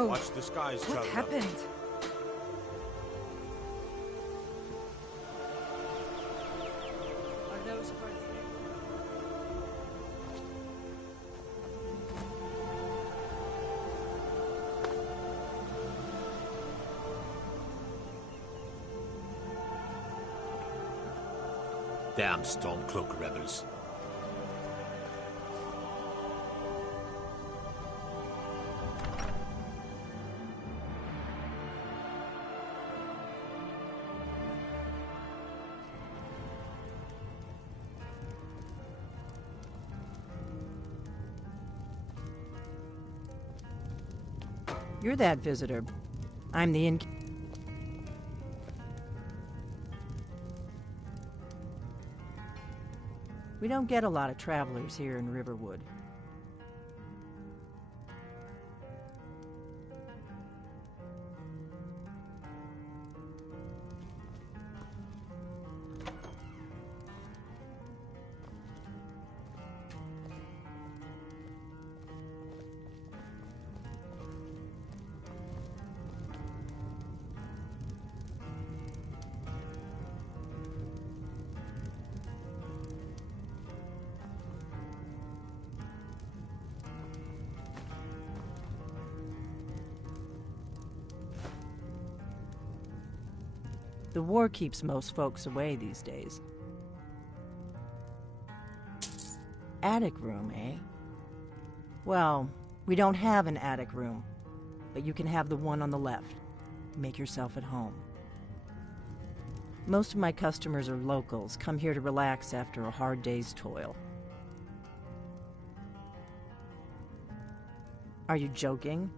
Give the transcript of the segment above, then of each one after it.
Oh, Watch the skies, what child. happened? Are those parts there? Damn Stormcloak rebels. You're that visitor. I'm the inn. We don't get a lot of travelers here in Riverwood. The war keeps most folks away these days. Attic room, eh? Well, we don't have an attic room, but you can have the one on the left. Make yourself at home. Most of my customers are locals, come here to relax after a hard day's toil. Are you joking?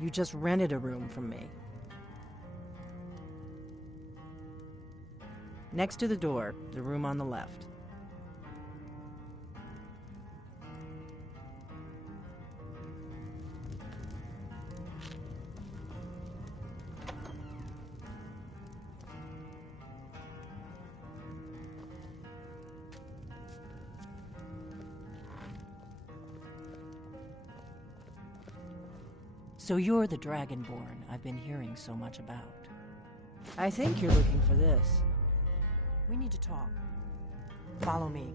You just rented a room from me. Next to the door, the room on the left. So you're the Dragonborn I've been hearing so much about. I think you're looking for this. We need to talk. Follow me.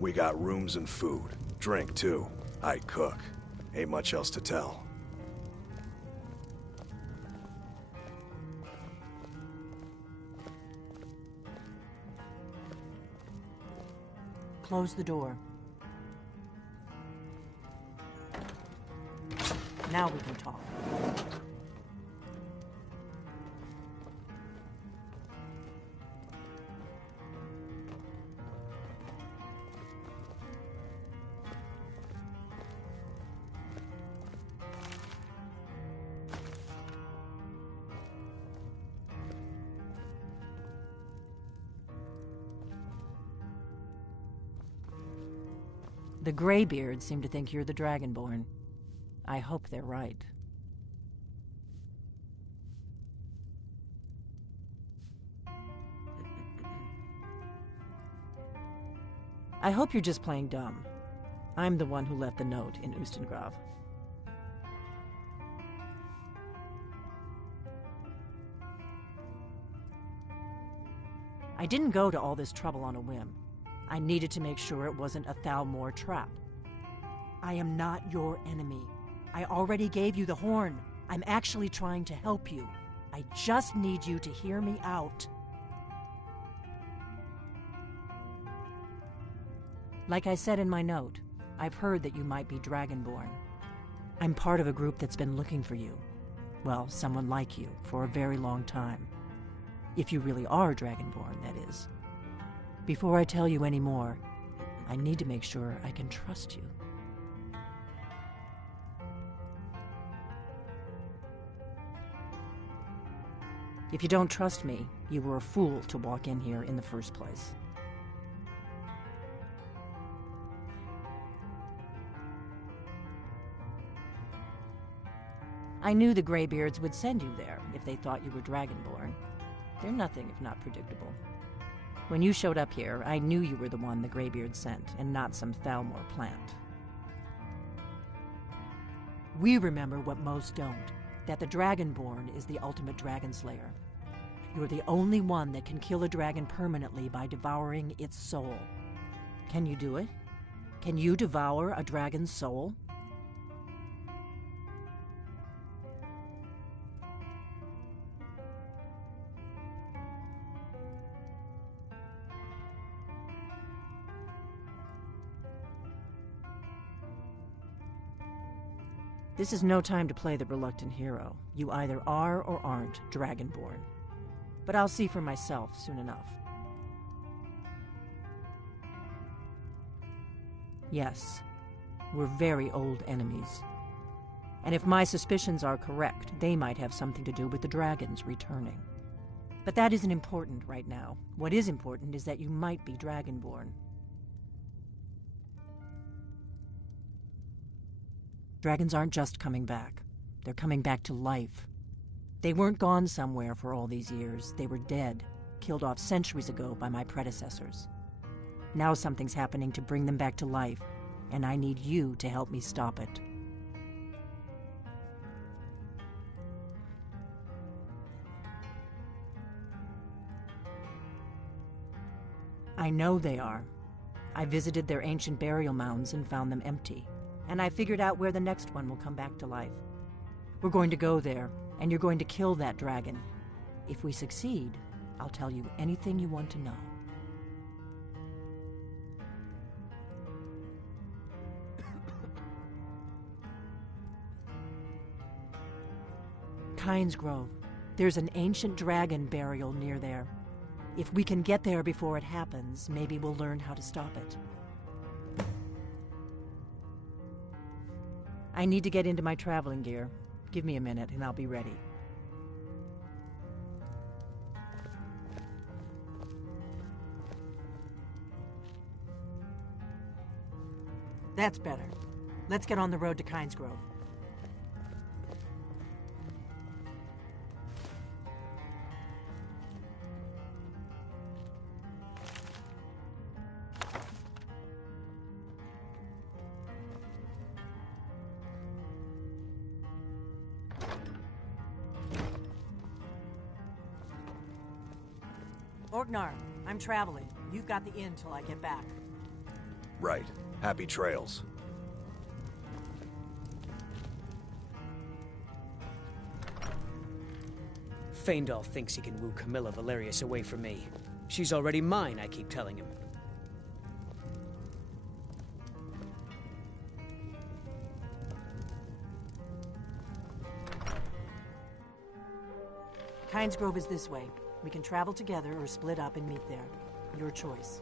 We got rooms and food. Drink, too. I cook. Ain't much else to tell. Close the door. Now we can talk. The Greybeards seem to think you're the Dragonborn. I hope they're right. I hope you're just playing dumb. I'm the one who left the note in Ustengrav. I didn't go to all this trouble on a whim. I needed to make sure it wasn't a Thalmor trap. I am not your enemy. I already gave you the horn. I'm actually trying to help you. I just need you to hear me out. Like I said in my note, I've heard that you might be Dragonborn. I'm part of a group that's been looking for you. Well, someone like you, for a very long time. If you really are Dragonborn, that is. Before I tell you any more, I need to make sure I can trust you. If you don't trust me, you were a fool to walk in here in the first place. I knew the Greybeards would send you there if they thought you were Dragonborn. They're nothing if not predictable. When you showed up here, I knew you were the one the Greybeard sent, and not some Thalmor plant. We remember what most don't, that the Dragonborn is the ultimate dragon slayer. You're the only one that can kill a dragon permanently by devouring its soul. Can you do it? Can you devour a dragon's soul? This is no time to play the reluctant hero. You either are or aren't Dragonborn. But I'll see for myself soon enough. Yes, we're very old enemies. And if my suspicions are correct, they might have something to do with the dragons returning. But that isn't important right now. What is important is that you might be Dragonborn. Dragons aren't just coming back. They're coming back to life. They weren't gone somewhere for all these years. They were dead, killed off centuries ago by my predecessors. Now something's happening to bring them back to life, and I need you to help me stop it. I know they are. I visited their ancient burial mounds and found them empty. And I figured out where the next one will come back to life. We're going to go there, and you're going to kill that dragon. If we succeed, I'll tell you anything you want to know. Kynes Grove. There's an ancient dragon burial near there. If we can get there before it happens, maybe we'll learn how to stop it. I need to get into my traveling gear. Give me a minute and I'll be ready. That's better. Let's get on the road to Kynes Grove. Orgnar, I'm traveling. You've got the inn till I get back. Right. Happy trails. Feindal thinks he can woo Camilla Valerius away from me. She's already mine, I keep telling him. Kynes Grove is this way. We can travel together or split up and meet there. Your choice.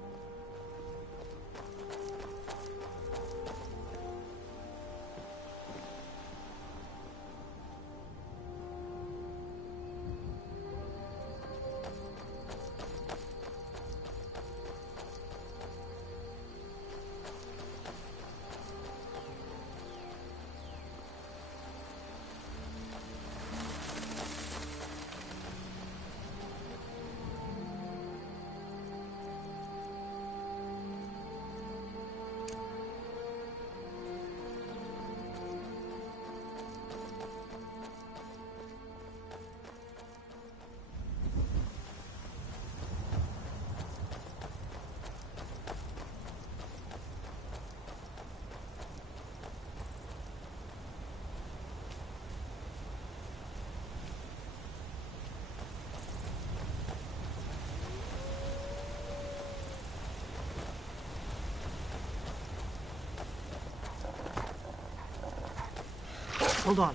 Hold on.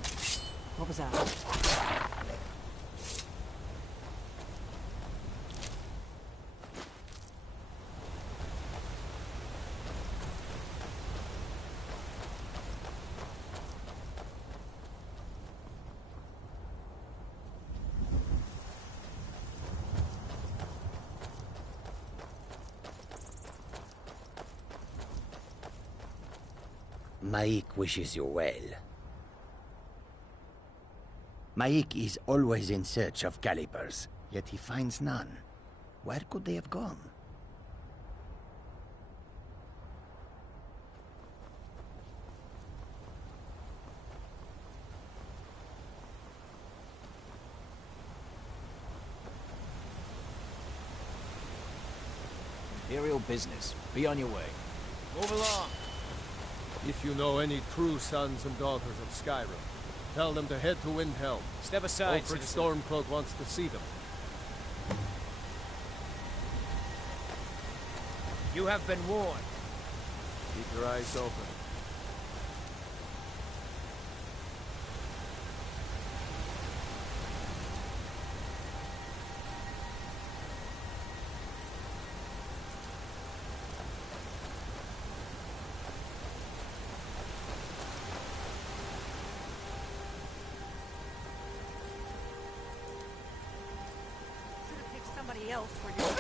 What was that? Maik wishes you well. Maik is always in search of calipers, yet he finds none. Where could they have gone? Imperial business. Be on your way. Move along. If you know any true sons and daughters of Skyrim, tell them to head to Windhelm. Step aside, Ulfric citizen. Stormcloak wants to see them. You have been warned. Keep your eyes open. Pick somebody else for your...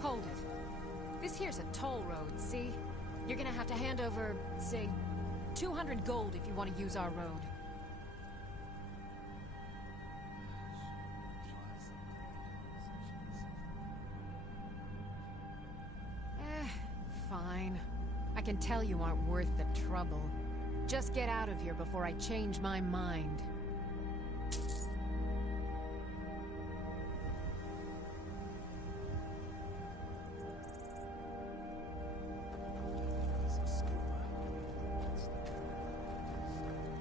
Hold it. This here's a toll road, see? You're gonna have to hand over, say, 200 gold if you want to use our road. Fine. I can tell you aren't worth the trouble. Just get out of here before I change my mind.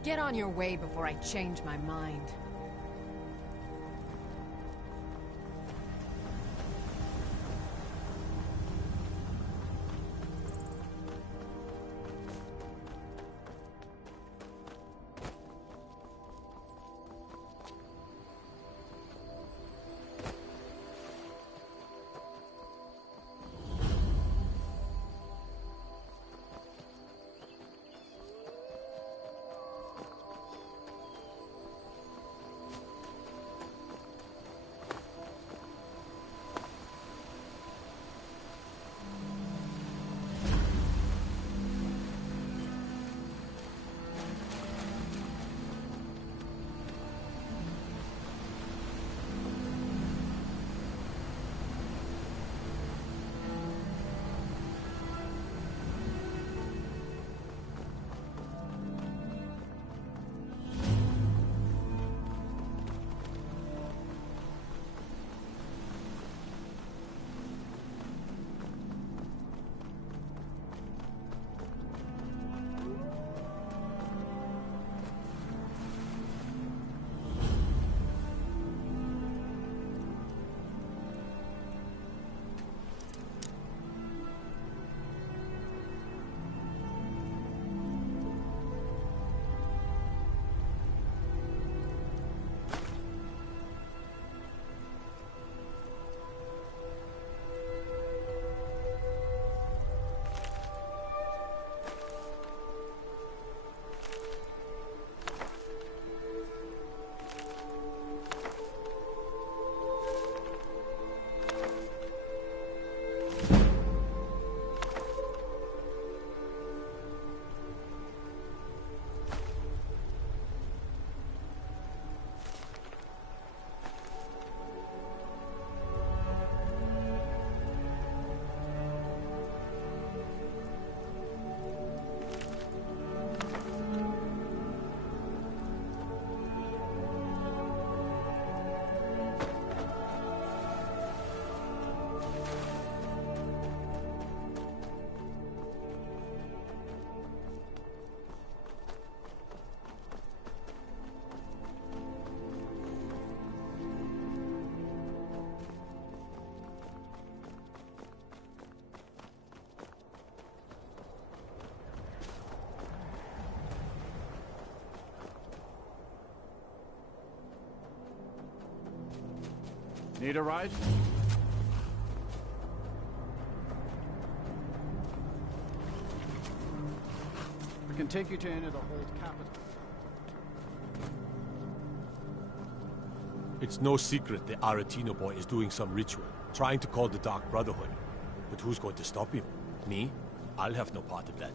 Get on your way before I change my mind. Need a ride? I can take you to any of the Hold capital. It's no secret the Aretino boy is doing some ritual, trying to call the Dark Brotherhood. But who's going to stop him? Me? I'll have no part of that.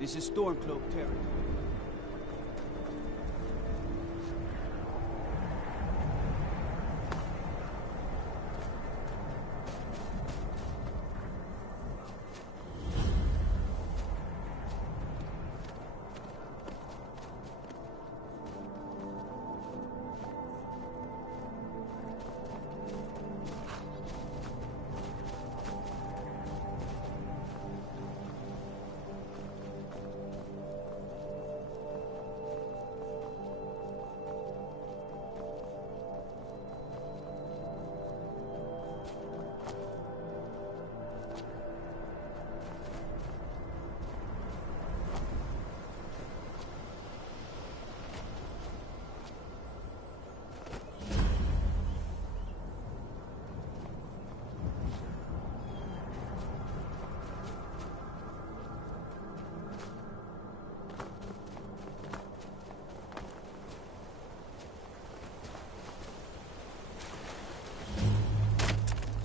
This is Stormcloak territory.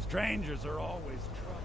Strangers are always trouble.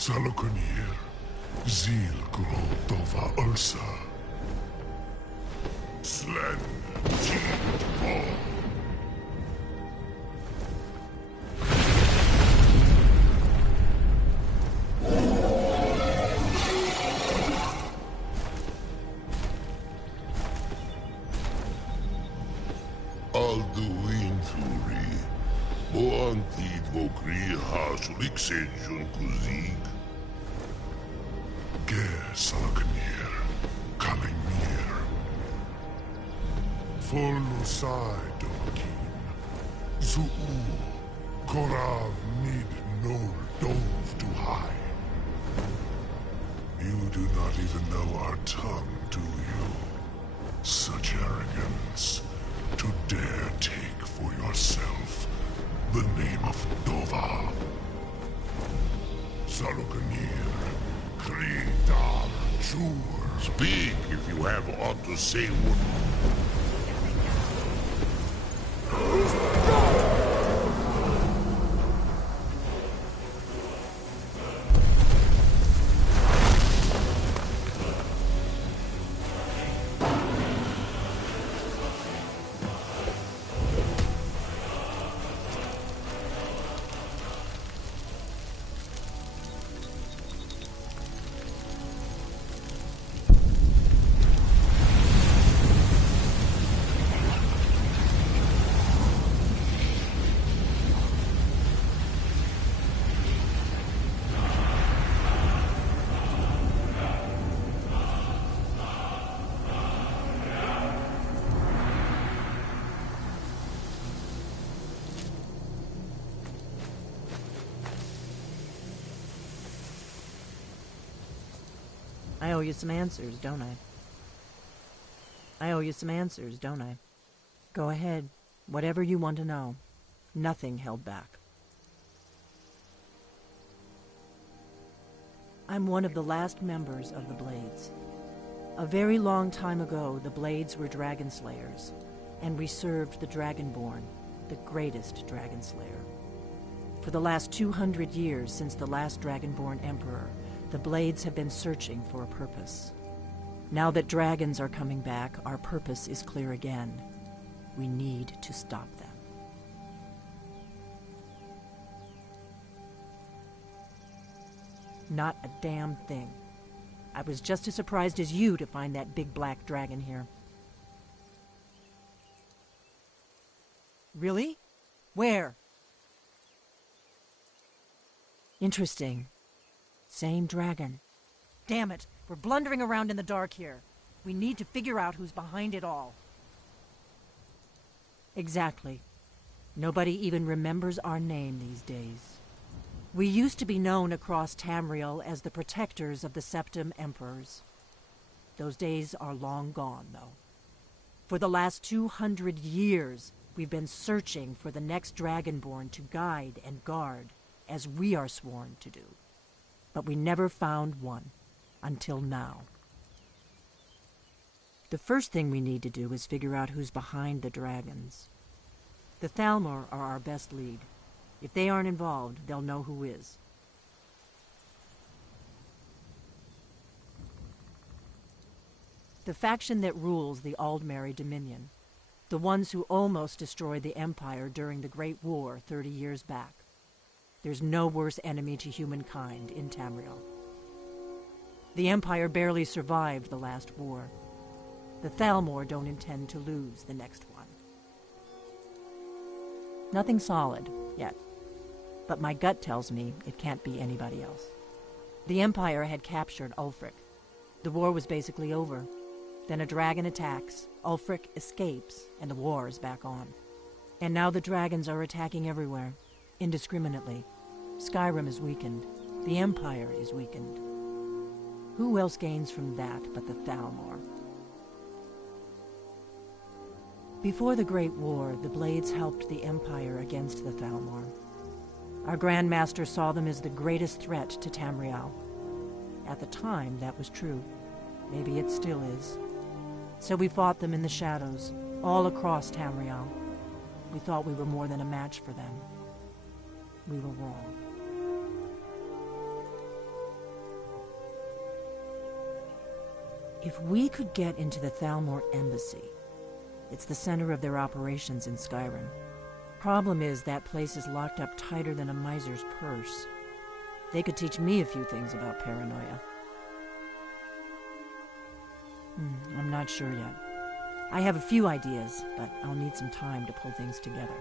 Salokunir, Zil Grotova Ulsa. Slen, Tid Ball. Alduin Thuri, Boantid Vokri Hasuliksenjun Kuzig. Ger Salokunir, Kalimir. Folusai Dokin. Zuu, Korav Mid Nol Dov to high. You do not even know our tongue, do you? Such arrogance. To dare take for yourself the name of Dova. Salokunir, Kridar, Chur. Speak if you have aught to say, owe you some answers, don't I? I owe you some answers, don't I? Go ahead. Whatever you want to know. Nothing held back. I'm one of the last members of the Blades. A very long time ago, the Blades were dragon slayers, and we served the Dragonborn, the greatest dragon slayer. For the last 200 years since the last Dragonborn Emperor, the Blades have been searching for a purpose. Now that dragons are coming back, our purpose is clear again. We need to stop them. Not a damn thing. I was just as surprised as you to find that big black dragon here. Really? Where? Interesting. Same dragon. Damn it, we're blundering around in the dark here. We need to figure out who's behind it all. Exactly. Nobody even remembers our name these days. We used to be known across Tamriel as the protectors of the Septim Emperors. Those days are long gone, though. For the last 200 years, we've been searching for the next Dragonborn to guide and guard, as we are sworn to do. But we never found one, until now. The first thing we need to do is figure out who's behind the dragons. The Thalmor are our best lead. If they aren't involved, they'll know who is. The faction that rules the Aldmeri Dominion. The ones who almost destroyed the Empire during the Great War 30 years back. There's no worse enemy to humankind in Tamriel. The Empire barely survived the last war. The Thalmor don't intend to lose the next one. Nothing solid, yet. But my gut tells me it can't be anybody else. The Empire had captured Ulfric. The war was basically over. Then a dragon attacks, Ulfric escapes, and the war is back on. And now the dragons are attacking everywhere, indiscriminately. Skyrim is weakened. The Empire is weakened. Who else gains from that but the Thalmor? Before the Great War, the Blades helped the Empire against the Thalmor. Our Grand Master saw them as the greatest threat to Tamriel. At the time, that was true. Maybe it still is. So we fought them in the shadows, all across Tamriel. We thought we were more than a match for them. We were wrong. If we could get into the Thalmor embassy, it's the center of their operations in Skyrim. Problem is, that place is locked up tighter than a miser's purse. They could teach me a few things about paranoia. I'm not sure yet. I have a few ideas, but I'll need some time to pull things together.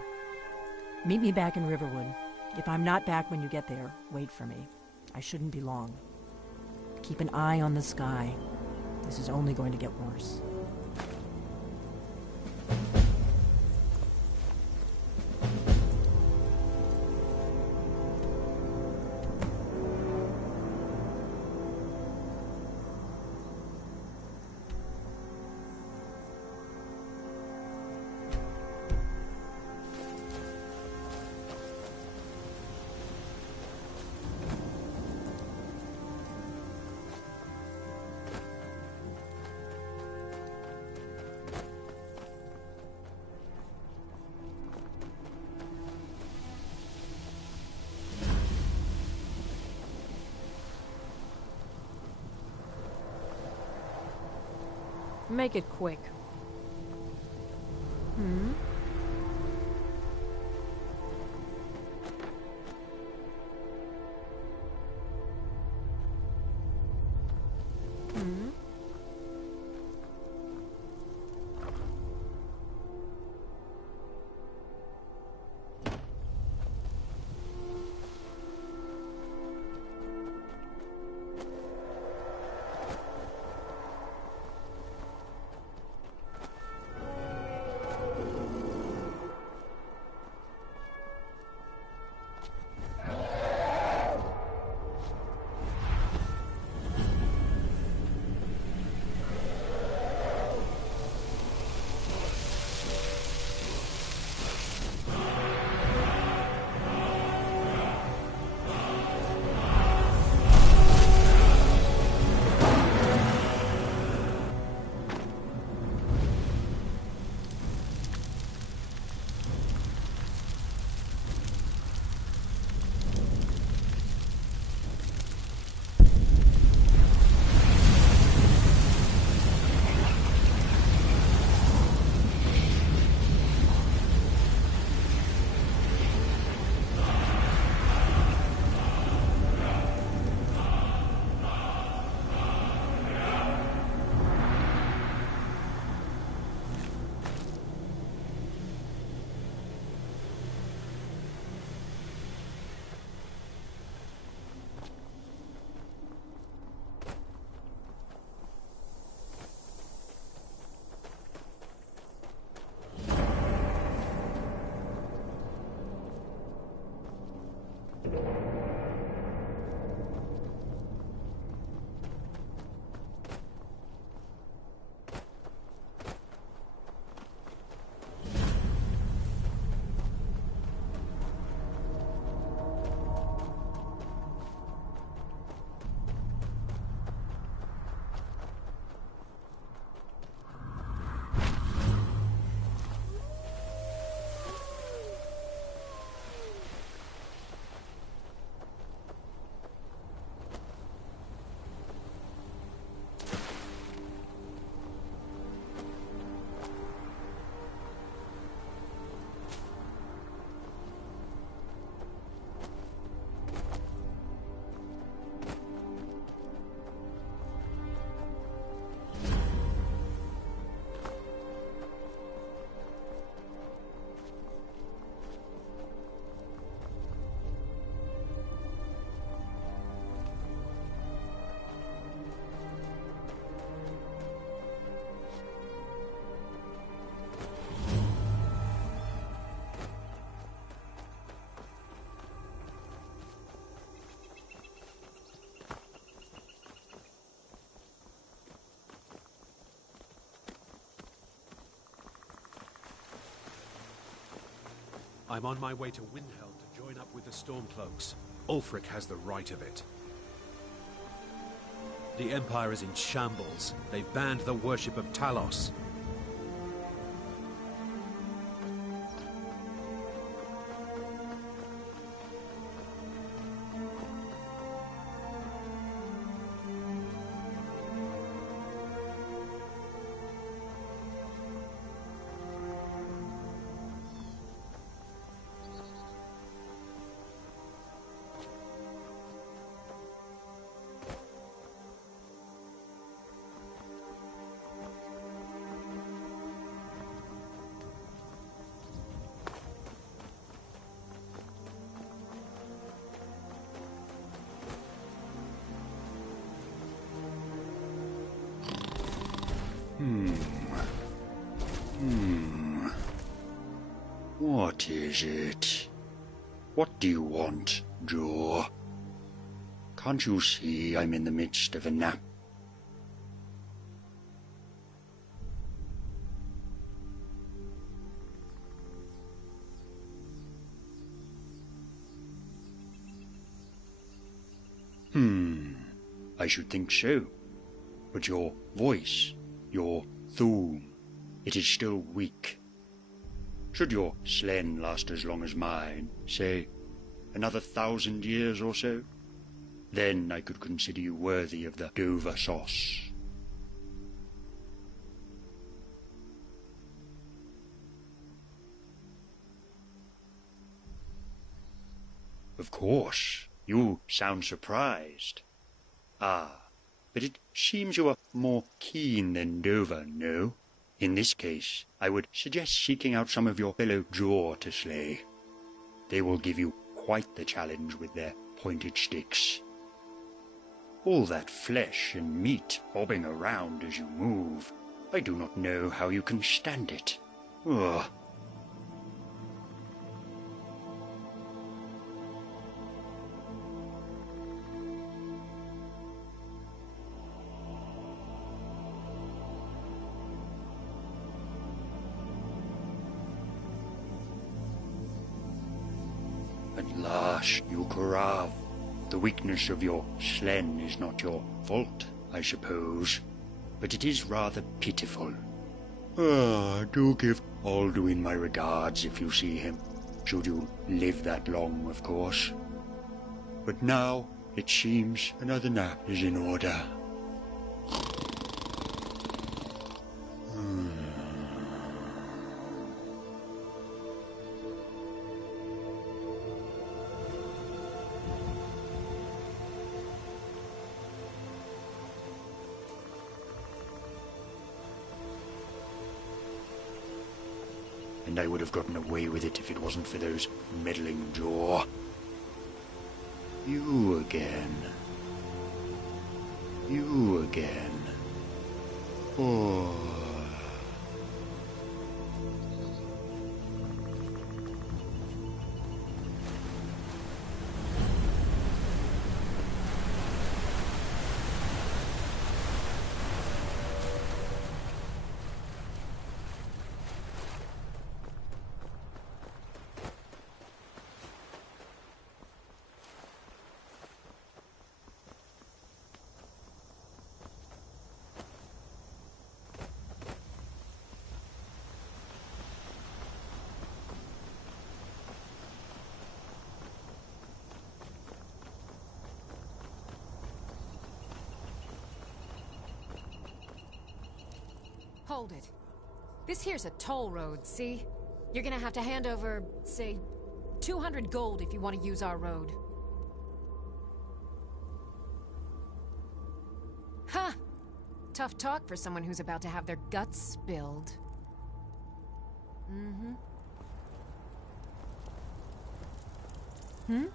Meet me back in Riverwood. If I'm not back when you get there, wait for me. I shouldn't be long. Keep an eye on the sky. This is only going to get worse. Make it quick. I'm on my way to Windhelm to join up with the Stormcloaks. Ulfric has the right of it. The Empire is in shambles. They've banned the worship of Talos. What is it? What do you want, Joe? Can't you see I'm in the midst of a nap? I should think so. But your voice, your thum, it is still weak. Should your slen last as long as mine, say, another 1,000 years or so, then I could consider you worthy of the Dover sauce. Of course, you sound surprised. Ah, but it seems you are more keen than Dover, no? In this case, I would suggest seeking out some of your fellow Jaw to slay. They will give you quite the challenge with their pointed sticks. All that flesh and meat bobbing around as you move, I do not know how you can stand it. Ugh. At last, you Karav. The weakness of your slen is not your fault, I suppose, but it is rather pitiful. Do give Alduin my regards if you see him, should you live that long, of course. But now, it seems another nap is in order. And I would have gotten away with it if it wasn't for those meddling Jaw. You again. You again. Oh. Hold it. This here's a toll road, see? You're gonna have to hand over, say, 200 gold if you want to use our road. Ha! Tough talk for someone who's about to have their guts spilled. Mm-hmm. Hmm?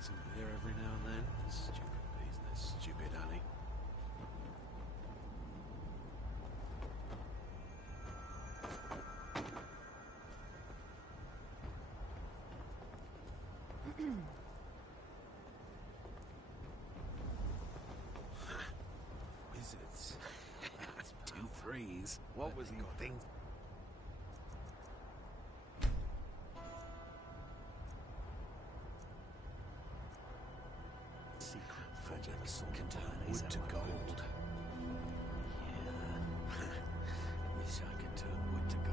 Get some beer every now and then. Stupid business, stupid Annie. Wizards. That's 2 3s. What was he thinking? Wood to gold. Yeah. Wish I could turn wood to gold.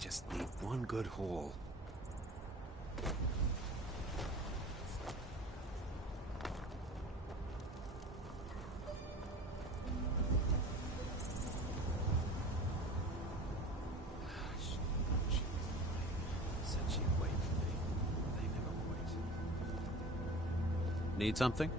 Just need one good haul. Said she'd wait for me. They never wait. Need something?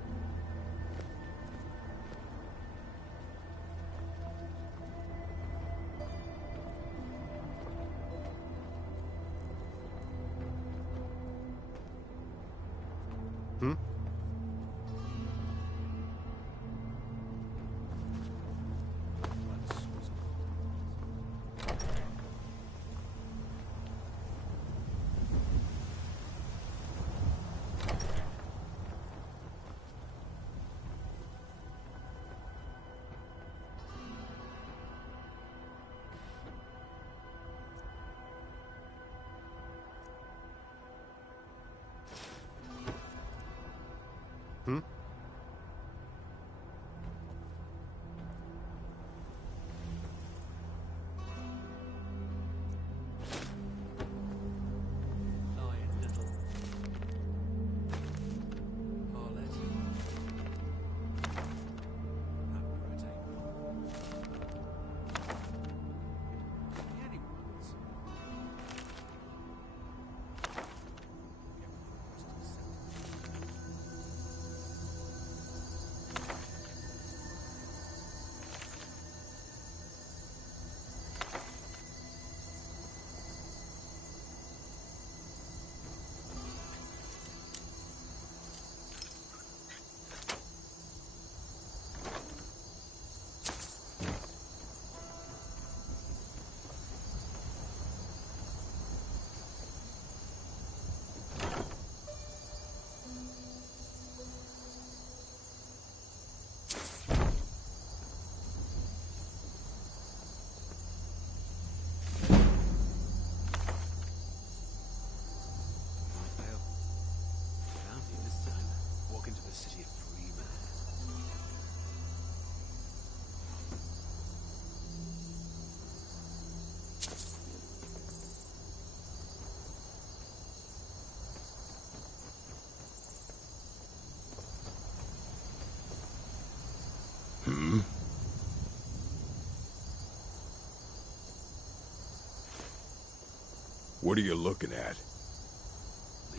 What are you looking at?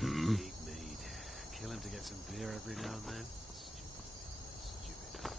Mead. Kill him to get some beer every now and then. Stupid.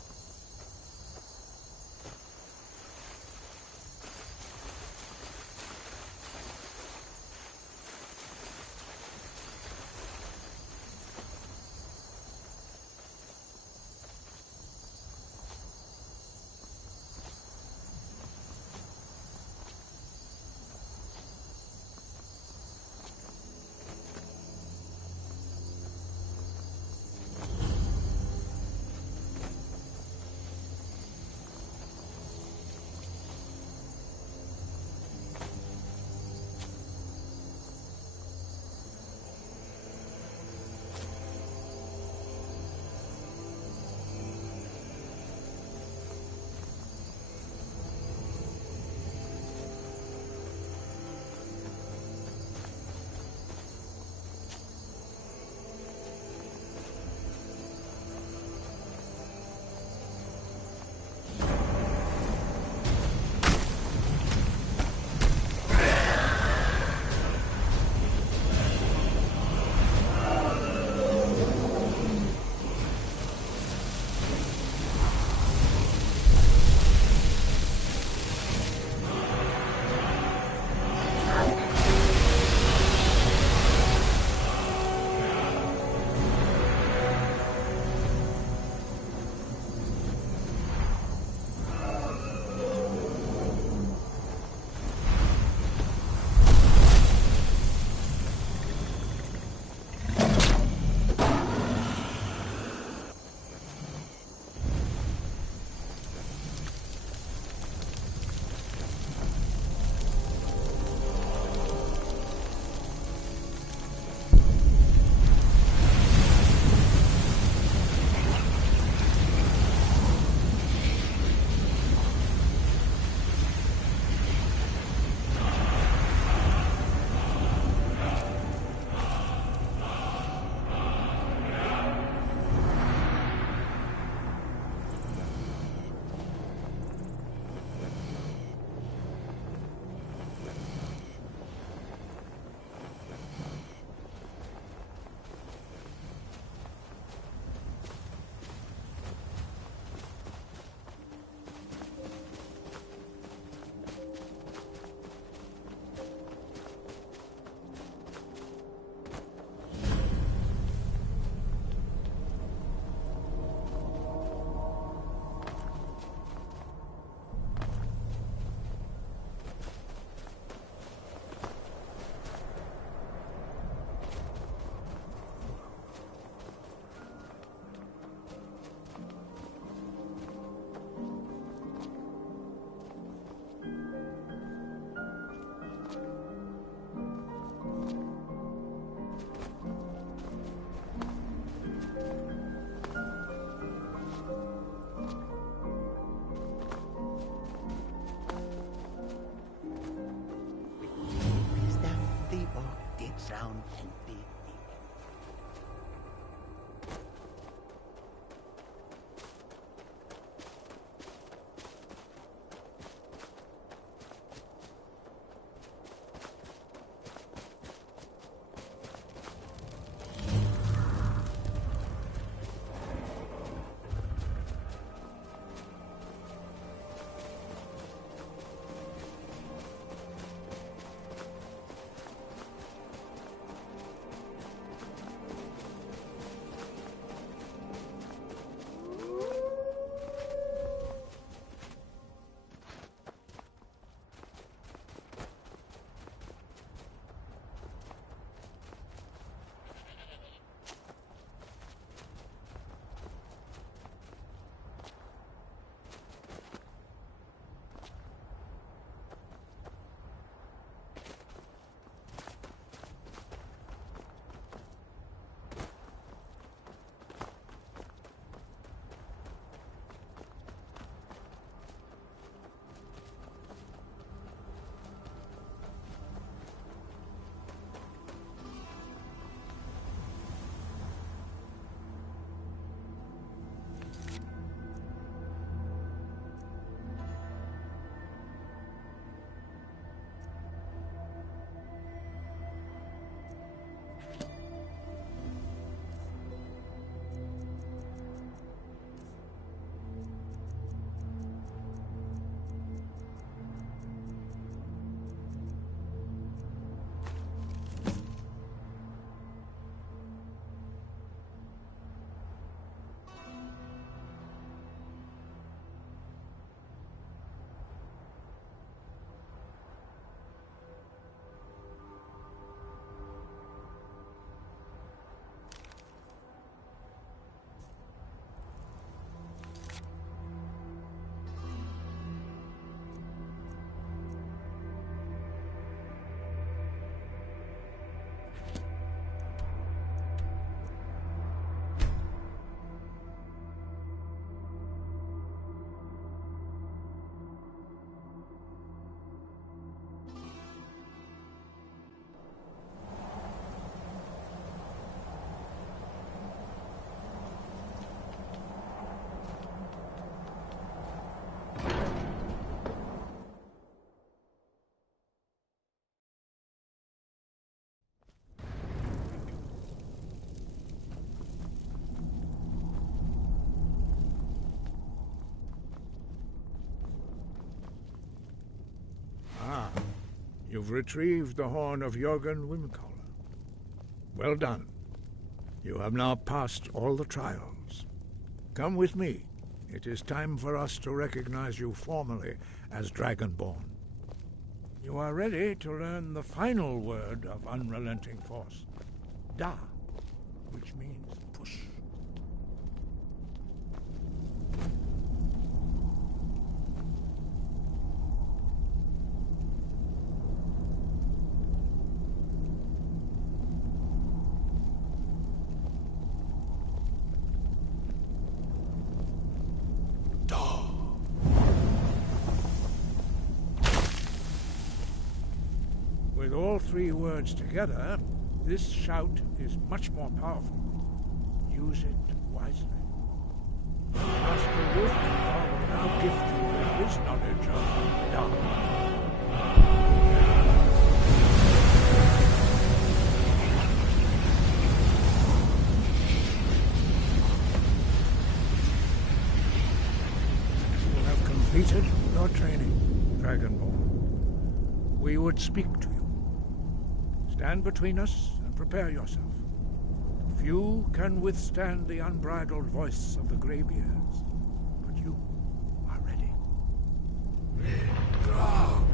You've retrieved the horn of Jürgen Wimcollar. Well done. You have now passed all the trials. Come with me. It is time for us to recognize you formally as Dragonborn. You are ready to learn the final word of unrelenting force. Da, which means push. With all three words together, this shout is much more powerful. Use it wisely. Master Wolfgar will now gift you with his knowledge of Da. You have completed your training, Dragonborn. We would speak to you. Stand between us and prepare yourself. Few can withstand the unbridled voice of the Greybeards, but you are ready.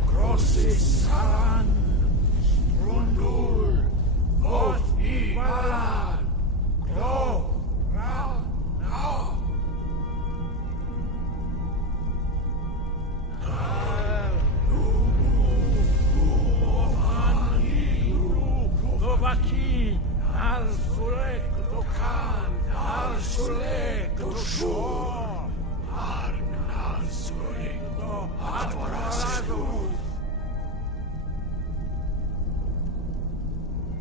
Grossis Saran, Strundul, Oth Ivalan, Glo, Ra, Now. Novaki, Al Sulek, Lokan, Al Sulek, Shor, Arn Al Sulek, Atwaradu.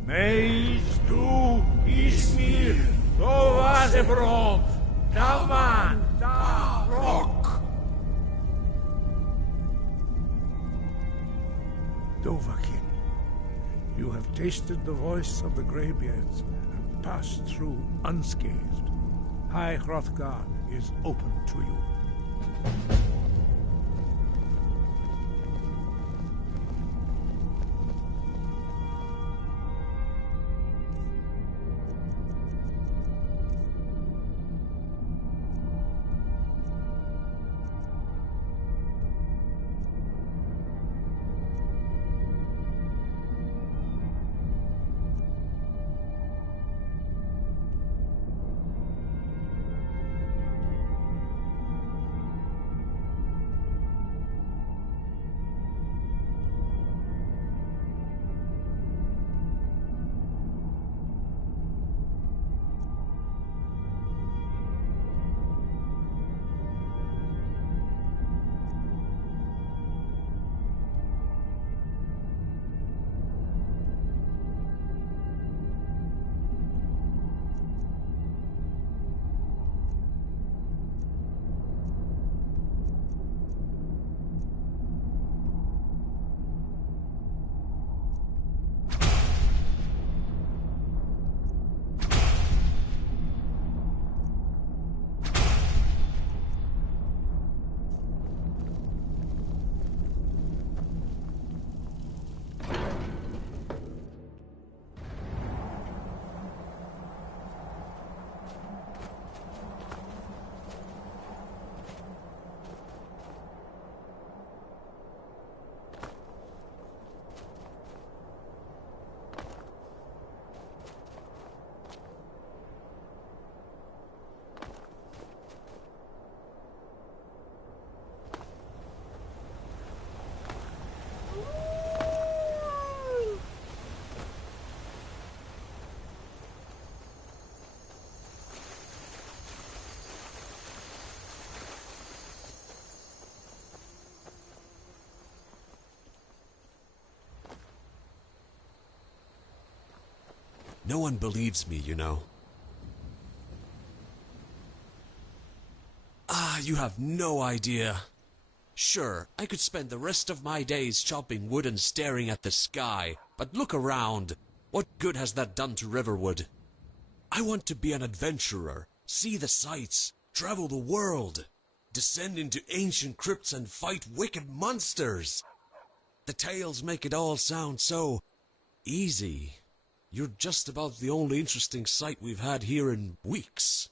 Meis du Ismir, Dovadebron, Daman, Da Rock. Dovahkiin. You have tasted the voice of the Greybeards and passed through unscathed. High Hrothgar is open to you. No one believes me, you know. You have no idea. Sure, I could spend the rest of my days chopping wood and staring at the sky, but look around. What good has that done to Riverwood? I want to be an adventurer, see the sights, travel the world, descend into ancient crypts and fight wicked monsters. The tales make it all sound so easy. You're just about the only interesting sight we've had here in weeks.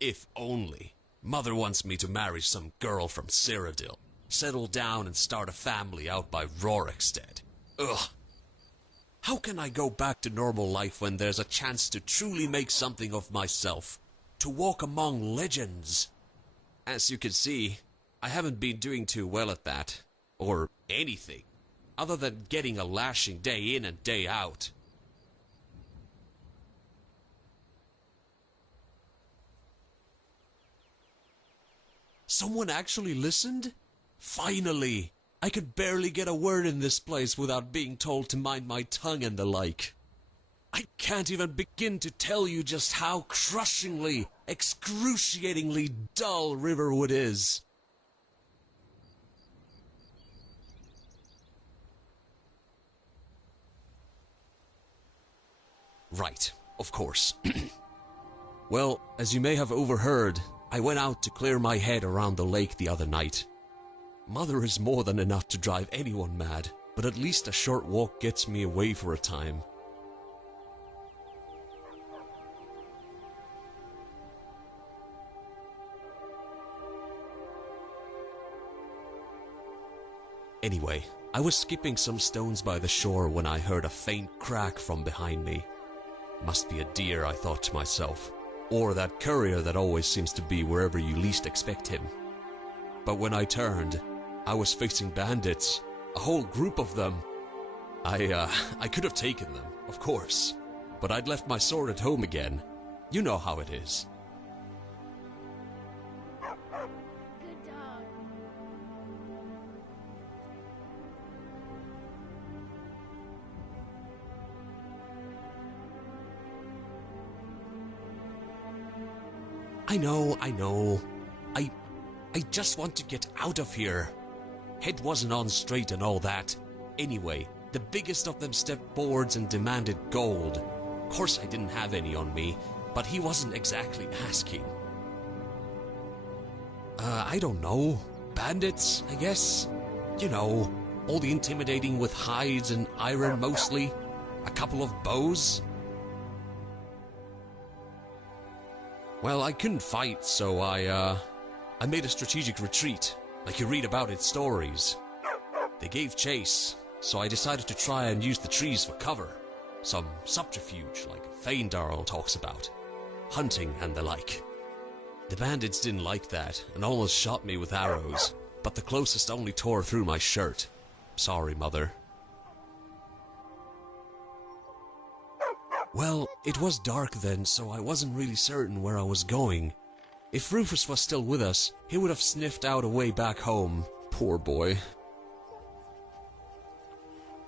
If only. Mother wants me to marry some girl from Cyrodiil, settle down and start a family out by Rorikstead. Ugh. How can I go back to normal life when there's a chance to truly make something of myself? To walk among legends? As you can see, I haven't been doing too well at that. Or anything. Other than getting a lashing day in and day out. Someone actually listened? Finally! I could barely get a word in this place without being told to mind my tongue and the like. I can't even begin to tell you just how crushingly, excruciatingly dull Riverwood is. Right, of course. Well, as you may have overheard, I went out to clear my head around the lake the other night. Mother is more than enough to drive anyone mad, but at least a short walk gets me away for a time. Anyway, I was skipping some stones by the shore when I heard a faint crack from behind me. Must be a deer, I thought to myself. Or that courier that always seems to be wherever you least expect him. But when I turned, I was facing bandits. A whole group of them. I could have taken them, of course. But I'd left my sword at home again. You know how it is. Good dog. I know. I just want to get out of here. Head wasn't on straight and all that. Anyway, the biggest of them stepped forwards and demanded gold. Of course I didn't have any on me, but he wasn't exactly asking. I don't know. Bandits, I guess? You know, all the intimidating with hides and iron mostly. A couple of bows. Well, I couldn't fight, so I made a strategic retreat, like you read about in stories. They gave chase, so I decided to try and use the trees for cover. Some subterfuge, like Feindarl talks about. Hunting and the like. The bandits didn't like that, and almost shot me with arrows, but the closest only tore through my shirt. Sorry, Mother. Well, it was dark then, so I wasn't really certain where I was going. If Rufus was still with us, he would have sniffed out a way back home. Poor boy.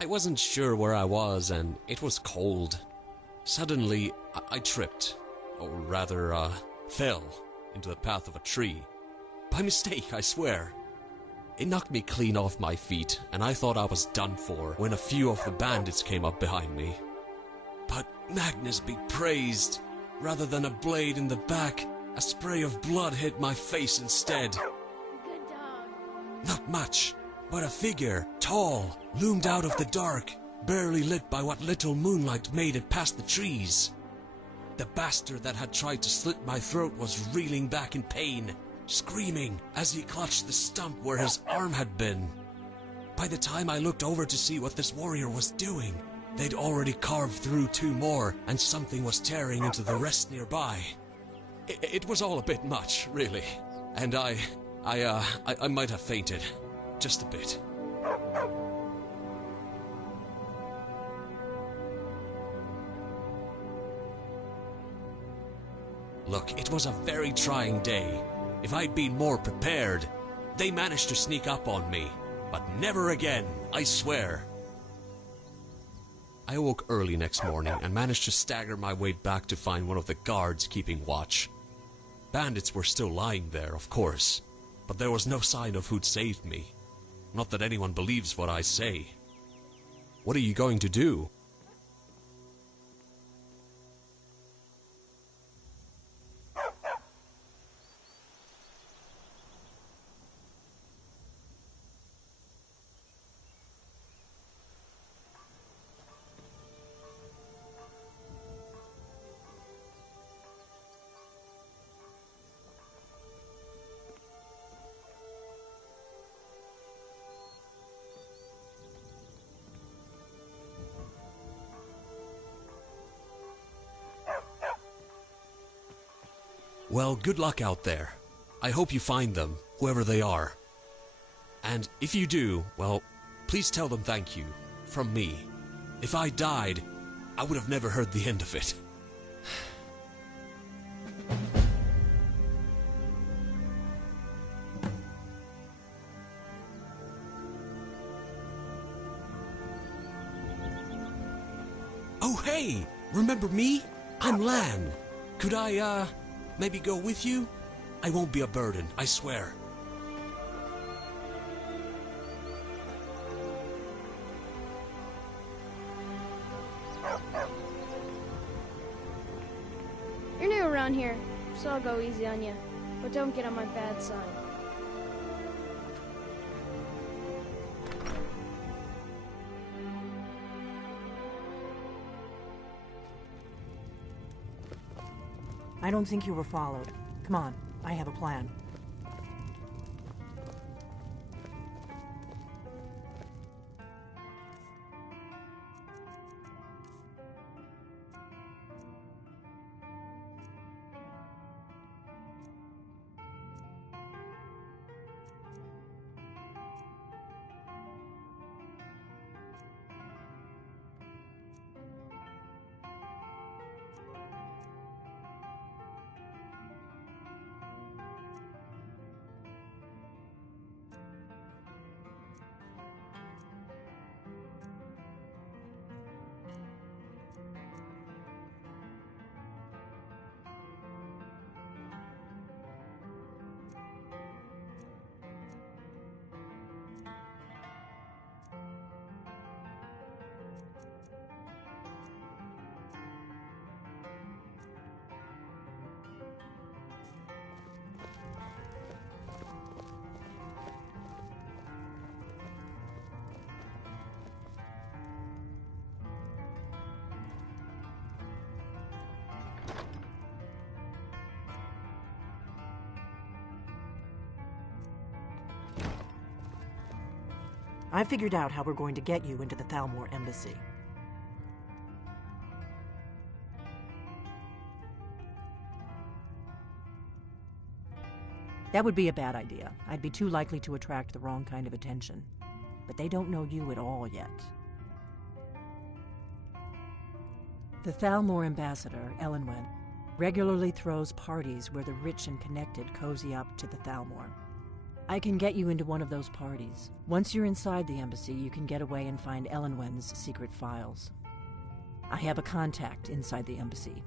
I wasn't sure where I was, and it was cold. Suddenly, I tripped. Or rather, fell into the path of a tree. By mistake, I swear. It knocked me clean off my feet, and I thought I was done for when a few of the bandits came up behind me. But Magnus be praised. Rather than a blade in the back, a spray of blood hit my face instead. Good dog. Not much, but a figure, tall, loomed out of the dark, barely lit by what little moonlight made it past the trees. The bastard that had tried to slit my throat was reeling back in pain, screaming as he clutched the stump where his arm had been. By the time I looked over to see what this warrior was doing, they'd already carved through two more, and something was tearing into the rest nearby. It was all a bit much, really, and I might have fainted, just a bit. Look, it was a very trying day. If I'd been more prepared, they managed to sneak up on me, but never again, I swear. I awoke early next morning and managed to stagger my way back to find one of the guards keeping watch. Bandits were still lying there, of course, but there was no sign of who'd saved me. Not that anyone believes what I say. What are you going to do? Well, good luck out there. I hope you find them, whoever they are. And if you do, well, please tell them thank you. From me. If I died, I would have never heard the end of it. Oh, hey! Remember me? I'm Lan. Could I, maybe go with you? I won't be a burden, I swear. You're new around here, so I'll go easy on you. But don't get on my bad side. I don't think you were followed. Come on, I have a plan. I figured out how we're going to get you into the Thalmor embassy. That would be a bad idea. I'd be too likely to attract the wrong kind of attention. But they don't know you at all yet. The Thalmor ambassador, Elenwen, regularly throws parties where the rich and connected cozy up to the Thalmor. I can get you into one of those parties. Once you're inside the embassy, you can get away and find Elenwen's secret files. I have a contact inside the embassy.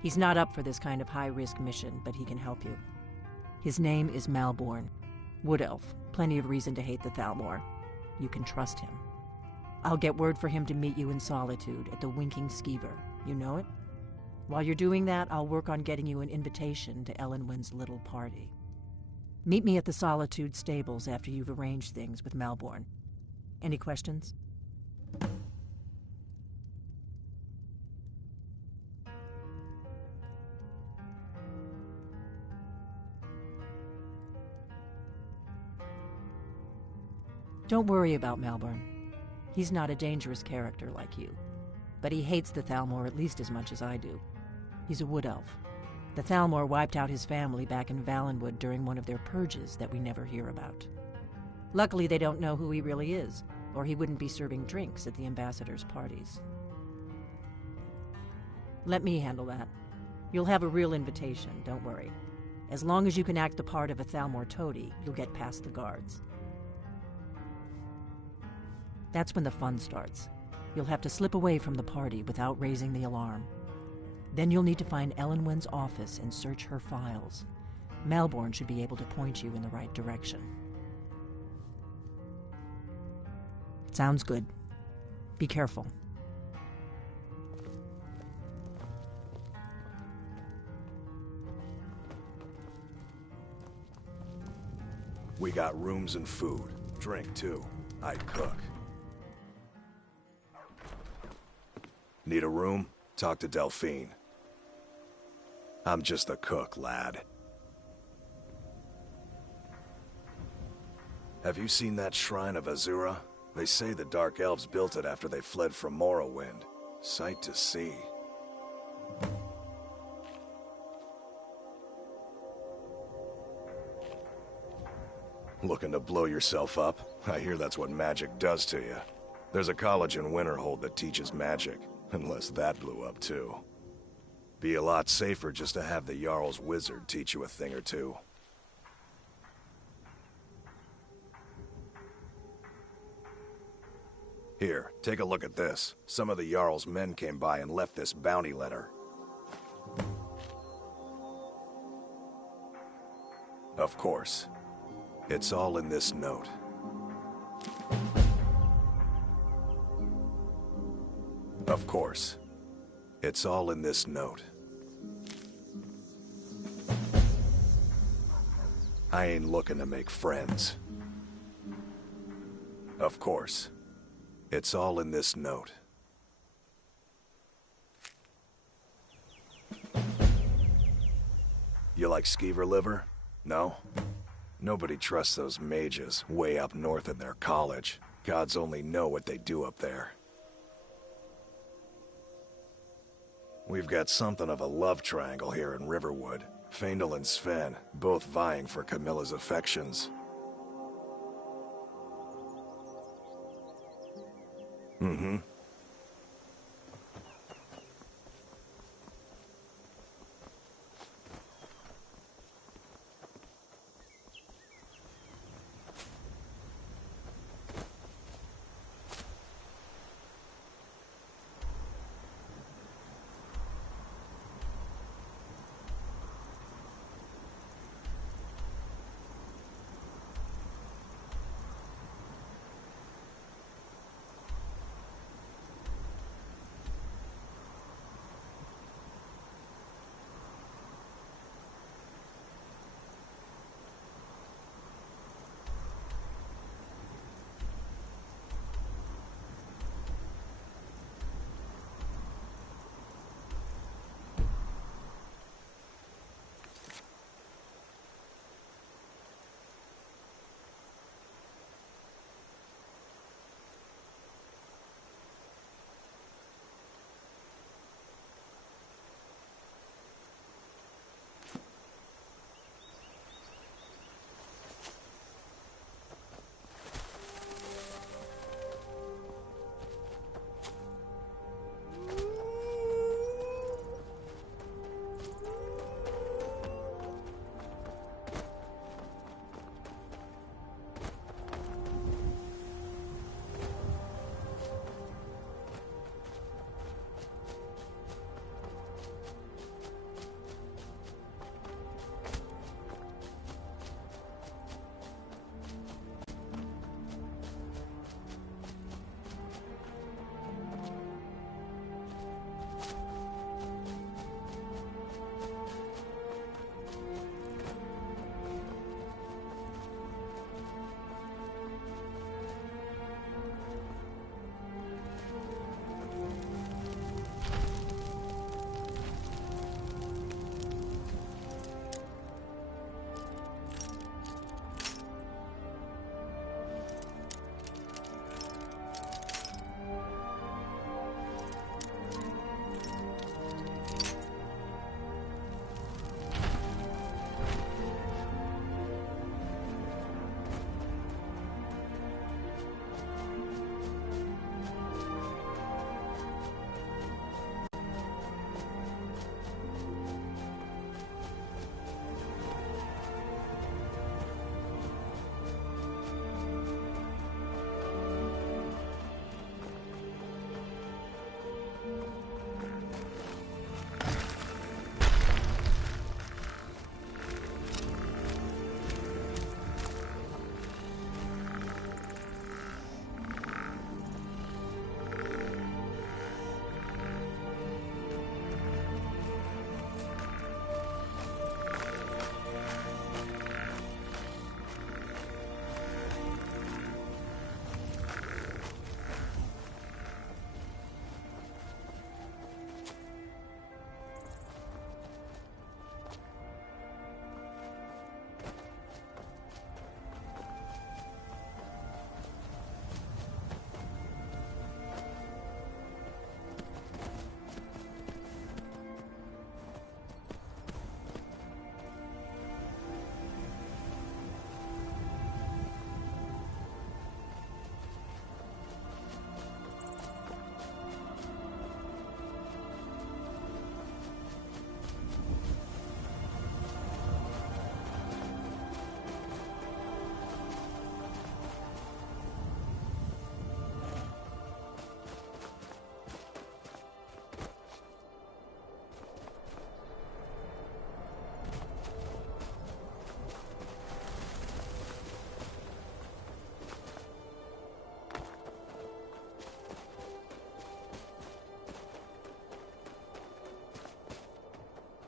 He's not up for this kind of high-risk mission, but he can help you. His name is Malborn. Wood Elf. Plenty of reason to hate the Thalmor. You can trust him. I'll get word for him to meet you in Solitude at the Winking Skeever. You know it? While you're doing that, I'll work on getting you an invitation to Elenwen's little party. Meet me at the Solitude stables after you've arranged things with Malborn. Any questions? Don't worry about Malborn. He's not a dangerous character like you. But he hates the Thalmor at least as much as I do. He's a wood elf. The Thalmor wiped out his family back in Valenwood during one of their purges that we never hear about. Luckily, they don't know who he really is, or he wouldn't be serving drinks at the ambassador's parties. Let me handle that. You'll have a real invitation, don't worry. As long as you can act the part of a Thalmor toady, you'll get past the guards. That's when the fun starts. You'll have to slip away from the party without raising the alarm. Then you'll need to find Elenwen's office and search her files. Malborn should be able to point you in the right direction. Sounds good. Be careful. We got rooms and food. Drink, too. I cook. Need a room? Talk to Delphine. I'm just a cook, lad. Have you seen that shrine of Azura? They say the Dark Elves built it after they fled from Morrowind. Sight to see. Looking to blow yourself up? I hear that's what magic does to you. There's a college in Winterhold that teaches magic, unless that blew up too. Be a lot safer just to have the Jarl's wizard teach you a thing or two. Here, take a look at this. Some of the Jarl's men came by and left this bounty letter. Of course. It's all in this note. Of course. It's all in this note. I ain't looking to make friends. Of course. It's all in this note. You like skeever liver? No? Nobody trusts those mages way up north in their college. Gods only know what they do up there. We've got something of a love triangle here in Riverwood. Faendal and Sven, both vying for Camilla's affections. Mm-hmm.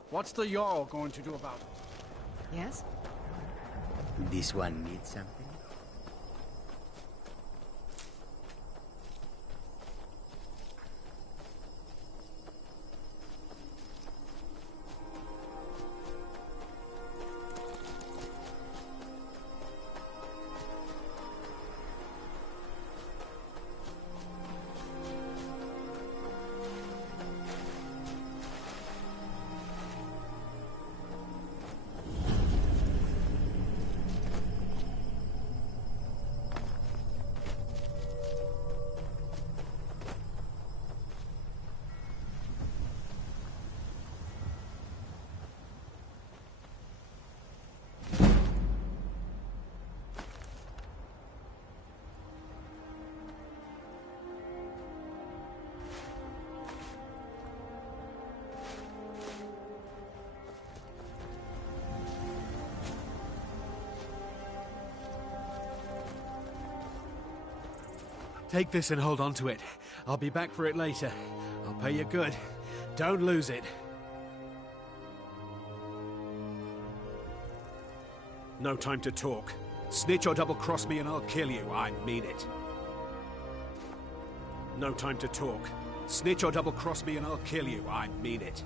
What's the Jarl going to do about it? Yes? This one needs something? Take this and hold on to it. I'll be back for it later. I'll pay you good. Don't lose it. No time to talk. Snitch or double-cross me and I'll kill you. I mean it. No time to talk. Snitch or double-cross me and I'll kill you. I mean it.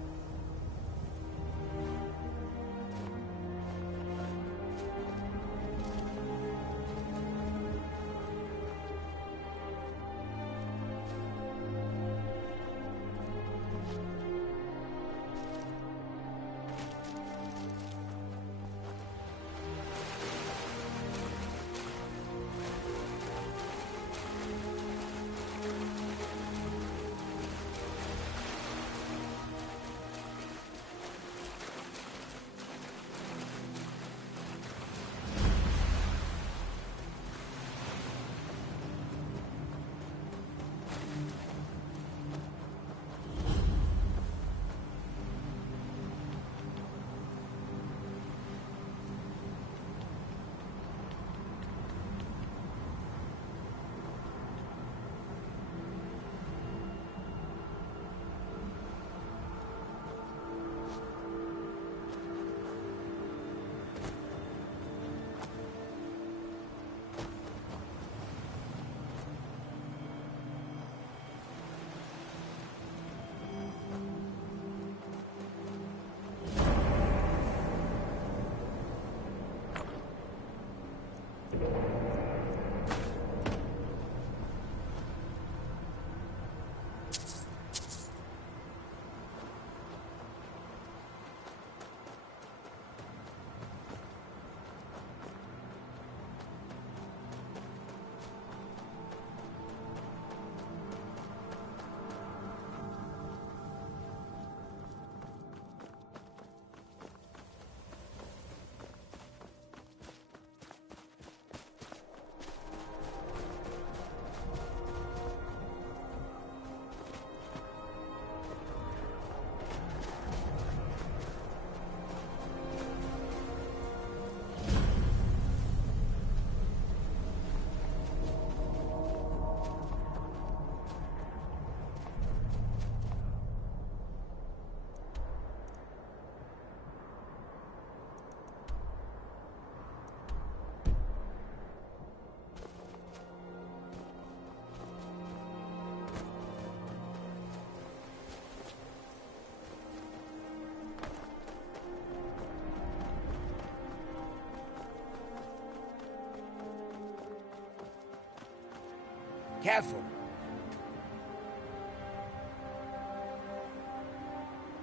Careful.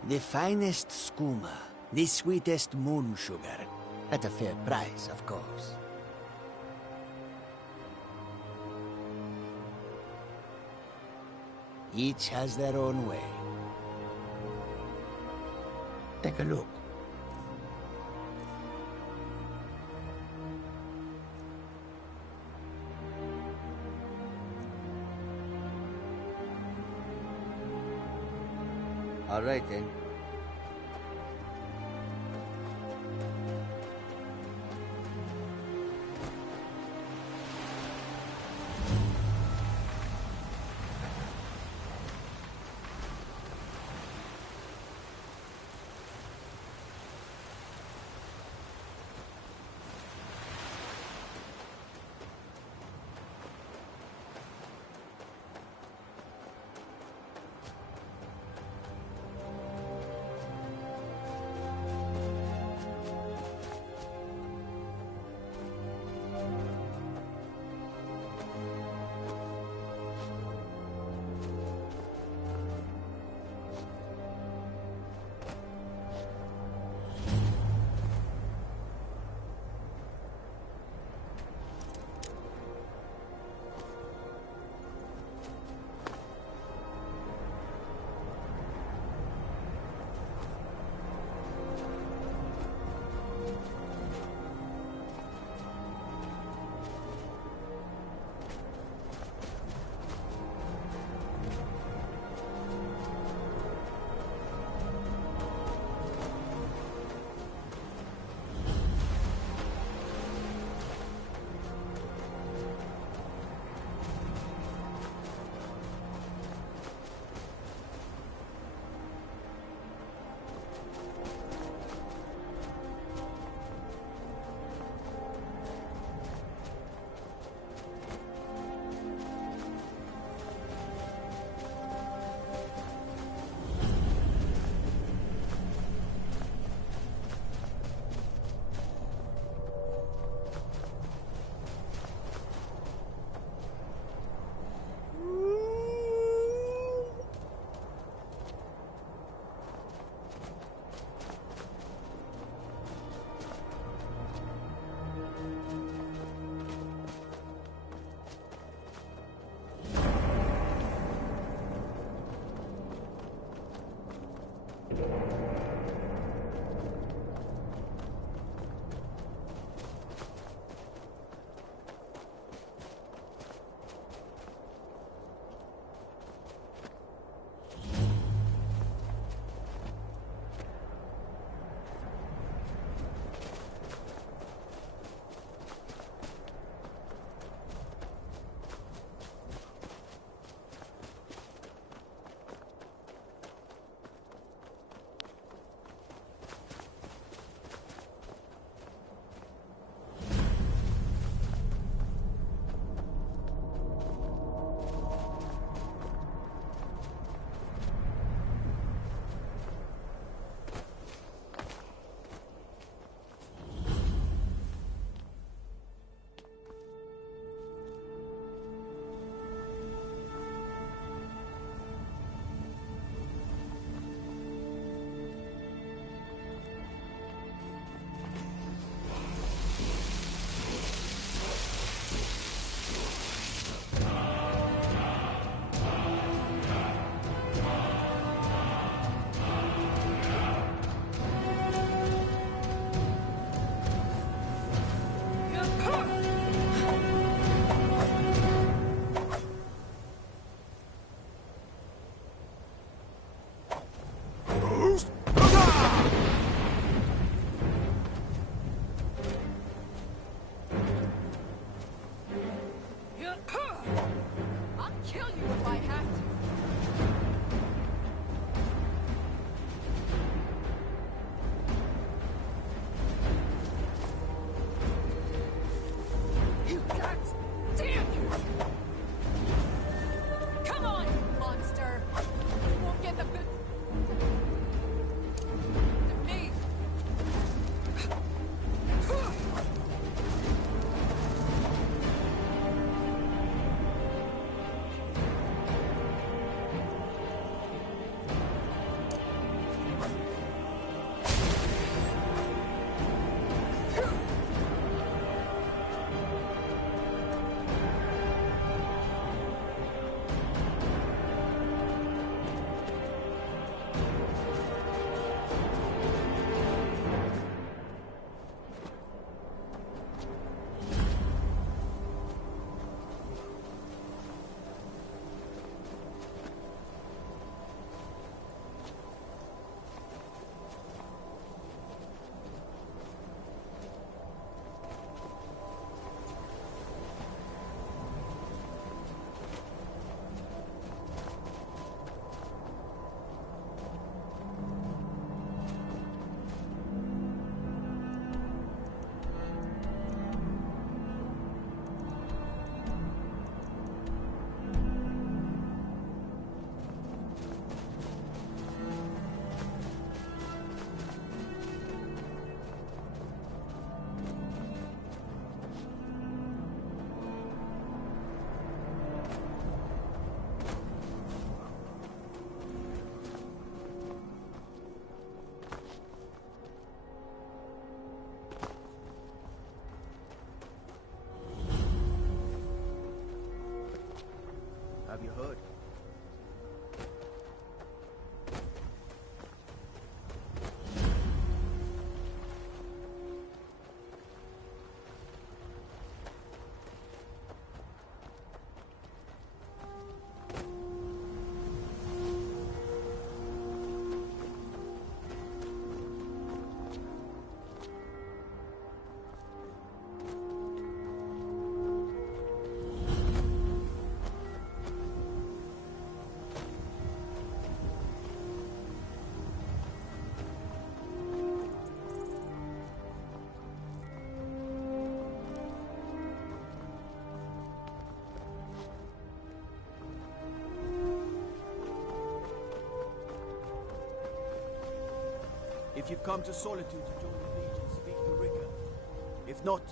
The finest skooma, the sweetest moon sugar. At a fair price, of course. Each has their own way. Take a look. All right, then. Have you heard? If you've come to Solitude to join the Legion, speak to Ricker. If not,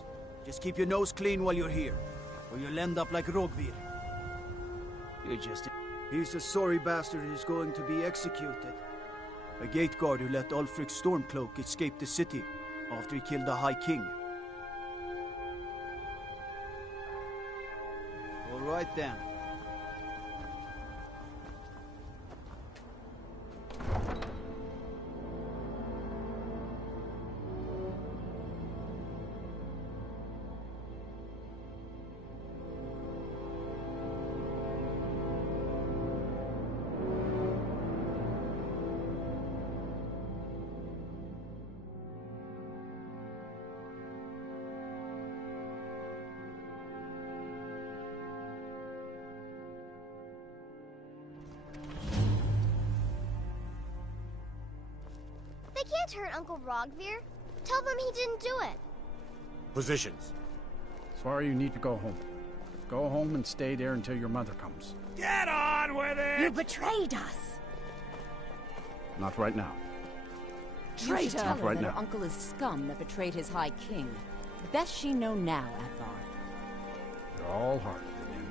just keep your nose clean while you're here, or you'll end up like Rogvir. He's a sorry bastard who's going to be executed. A gate guard who let Ulfric Stormcloak escape the city after he killed the High King. All right then. can't hurt Uncle Rogvir. Tell them he didn't do it. Positions. Sorry, you need to go home. Go home and stay there until your mother comes. Get on with it! You betrayed us! Not right now. You should tell Not her right that now. her uncle is scum that betrayed his High King. Best she know now, Advar. You're all hearted again.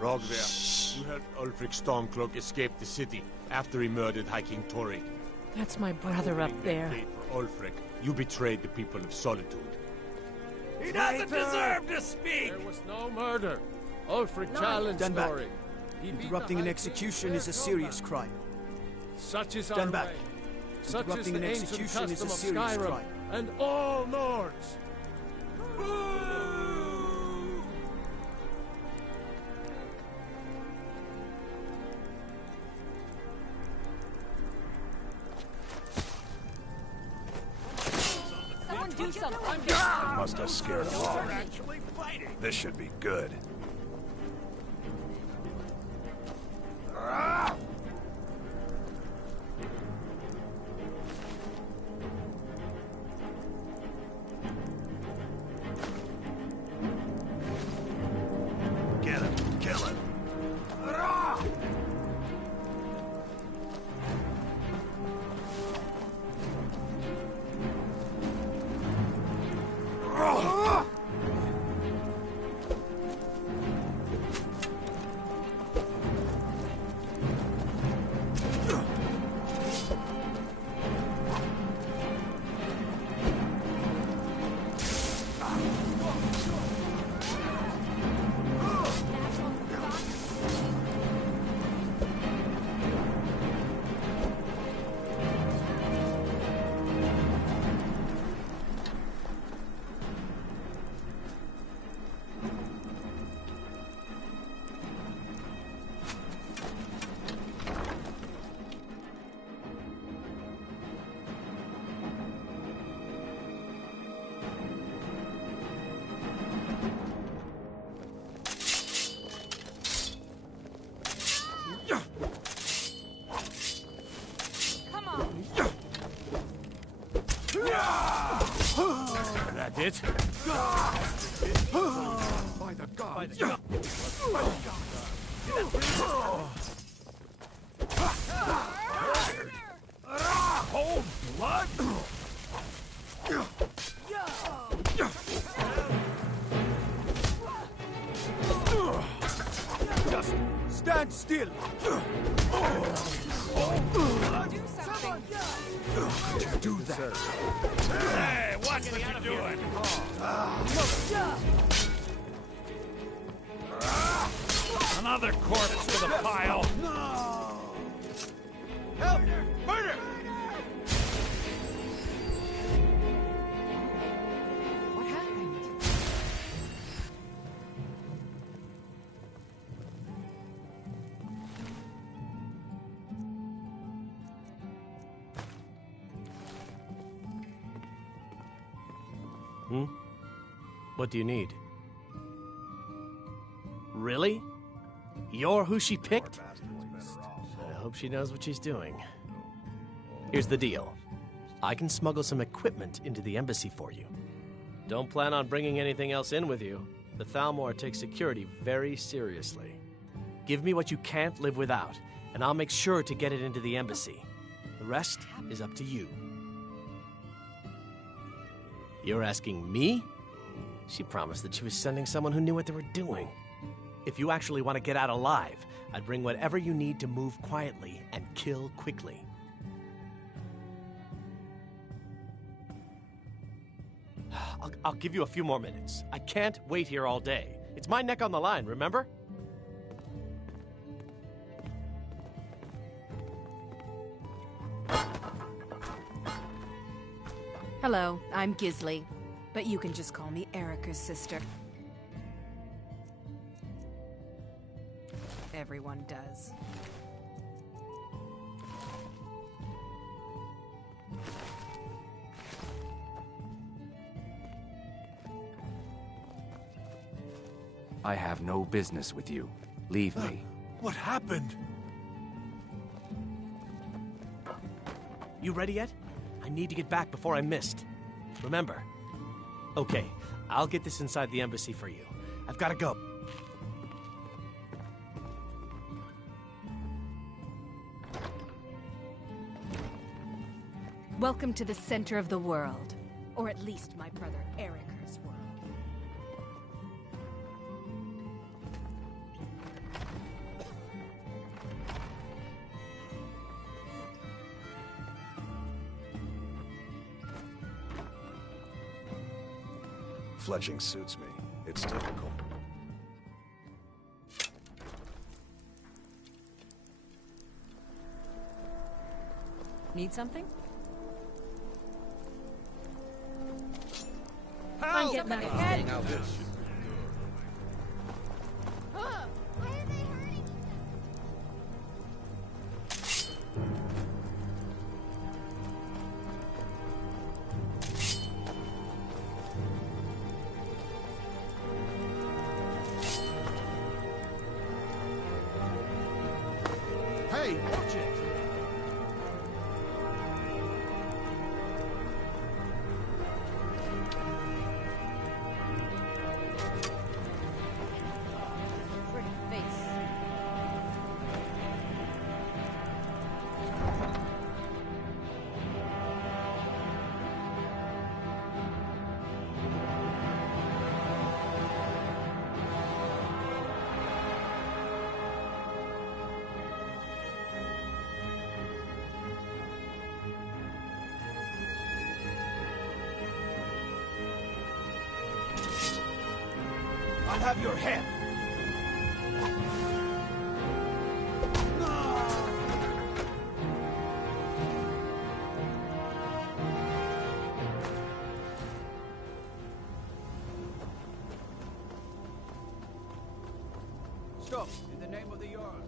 Rogvir, you helped Ulfric Stormcloak escape the city after he murdered High King Torrig. That's my brother up there. Paid for Ulfric, you betrayed the people of Solitude. He doesn't deserve to speak! There was no murder. Ulfric challenged Stand back. Torrig. He beat Interrupting the an High execution King is a in their serious combat. crime. Such is Stand our back. way. Such is Interrupting the an ancient execution is a custom of serious Skyrim crime. and all Nords. Someone do something! Must have scared them off. This should be good. Get him! Kill him! That it? By the gods! By the Cold blood? Just stand still. Do that. Hey, watch what you're doing. Another corpse to the pile. Help! Murder! What happened? What do you need? Really? You're who she picked? I hope she knows what she's doing. Here's the deal. I can smuggle some equipment into the embassy for you. Don't plan on bringing anything else in with you. The Thalmor takes security very seriously. Give me what you can't live without, and I'll make sure to get it into the embassy. The rest is up to you. You're asking me? She promised that she was sending someone who knew what they were doing. If you actually want to get out alive, I'd bring whatever you need to move quietly and kill quickly. I'll give you a few more minutes. I can't wait here all day. It's my neck on the line, remember? Hello, I'm Gisli, but you can just call me Erica's sister. Everyone does. I have no business with you. Leave me. What happened? You ready yet? I need to get back before I'm missed. Remember. Okay, I'll get this inside the embassy for you. I've got to go. Welcome to the center of the world. Or at least my brother Erica's world. Fletching suits me. It's difficult. Need something? I'm getting my head. Now this Hey, watch it! Pretty face. I'll have your head! Stop, in the name of the Jarl.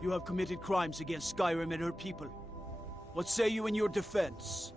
You have committed crimes against Skyrim and her people. What say you in your defense?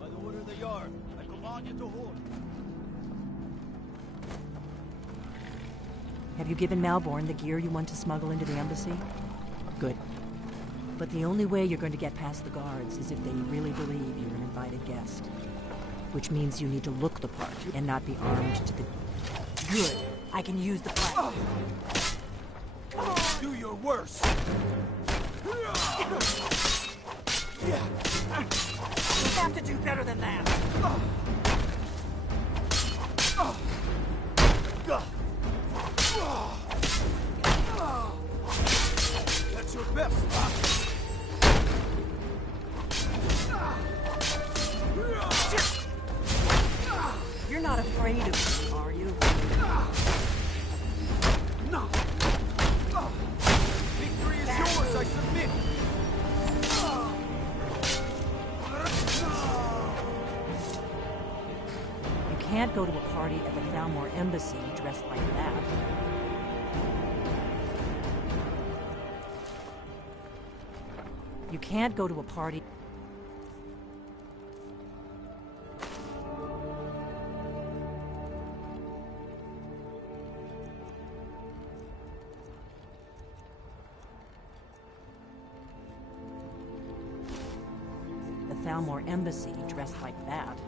By the order of the Jarl, I command you to hold. Have you given Malborn the gear you want to smuggle into the embassy? Good. But the only way you're going to get past the guards is if they really believe you're an invited guest. Which means you need to look the part and not be armed to the... Good. I can use the platform. Do your worst! You have to do better than that. That's your best, huh? You're not afraid of me, are you? No! Victory is yours, I submit! You can't go to a party at the Thalmor embassy dressed like that. You can't go to a party... Thalmor embassy dressed like that.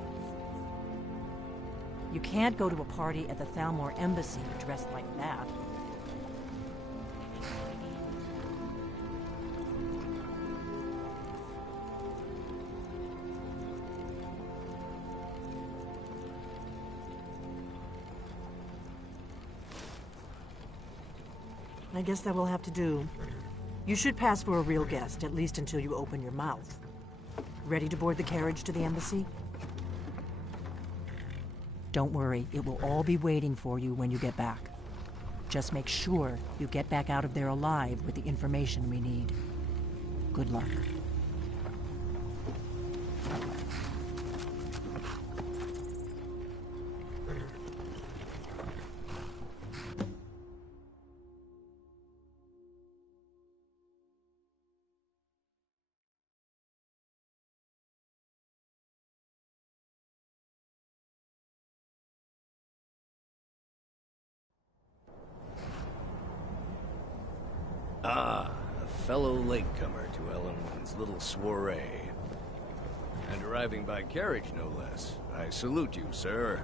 You can't go to a party at the Thalmor embassy dressed like that. I guess that will have to do. You should pass for a real guest, at least until you open your mouth. Ready to board the carriage to the embassy? Don't worry, it will all be waiting for you when you get back. Just make sure you get back out of there alive with the information we need. Good luck. Ah, a fellow latecomer to Ellen's little soiree. And arriving by carriage, no less. I salute you, sir.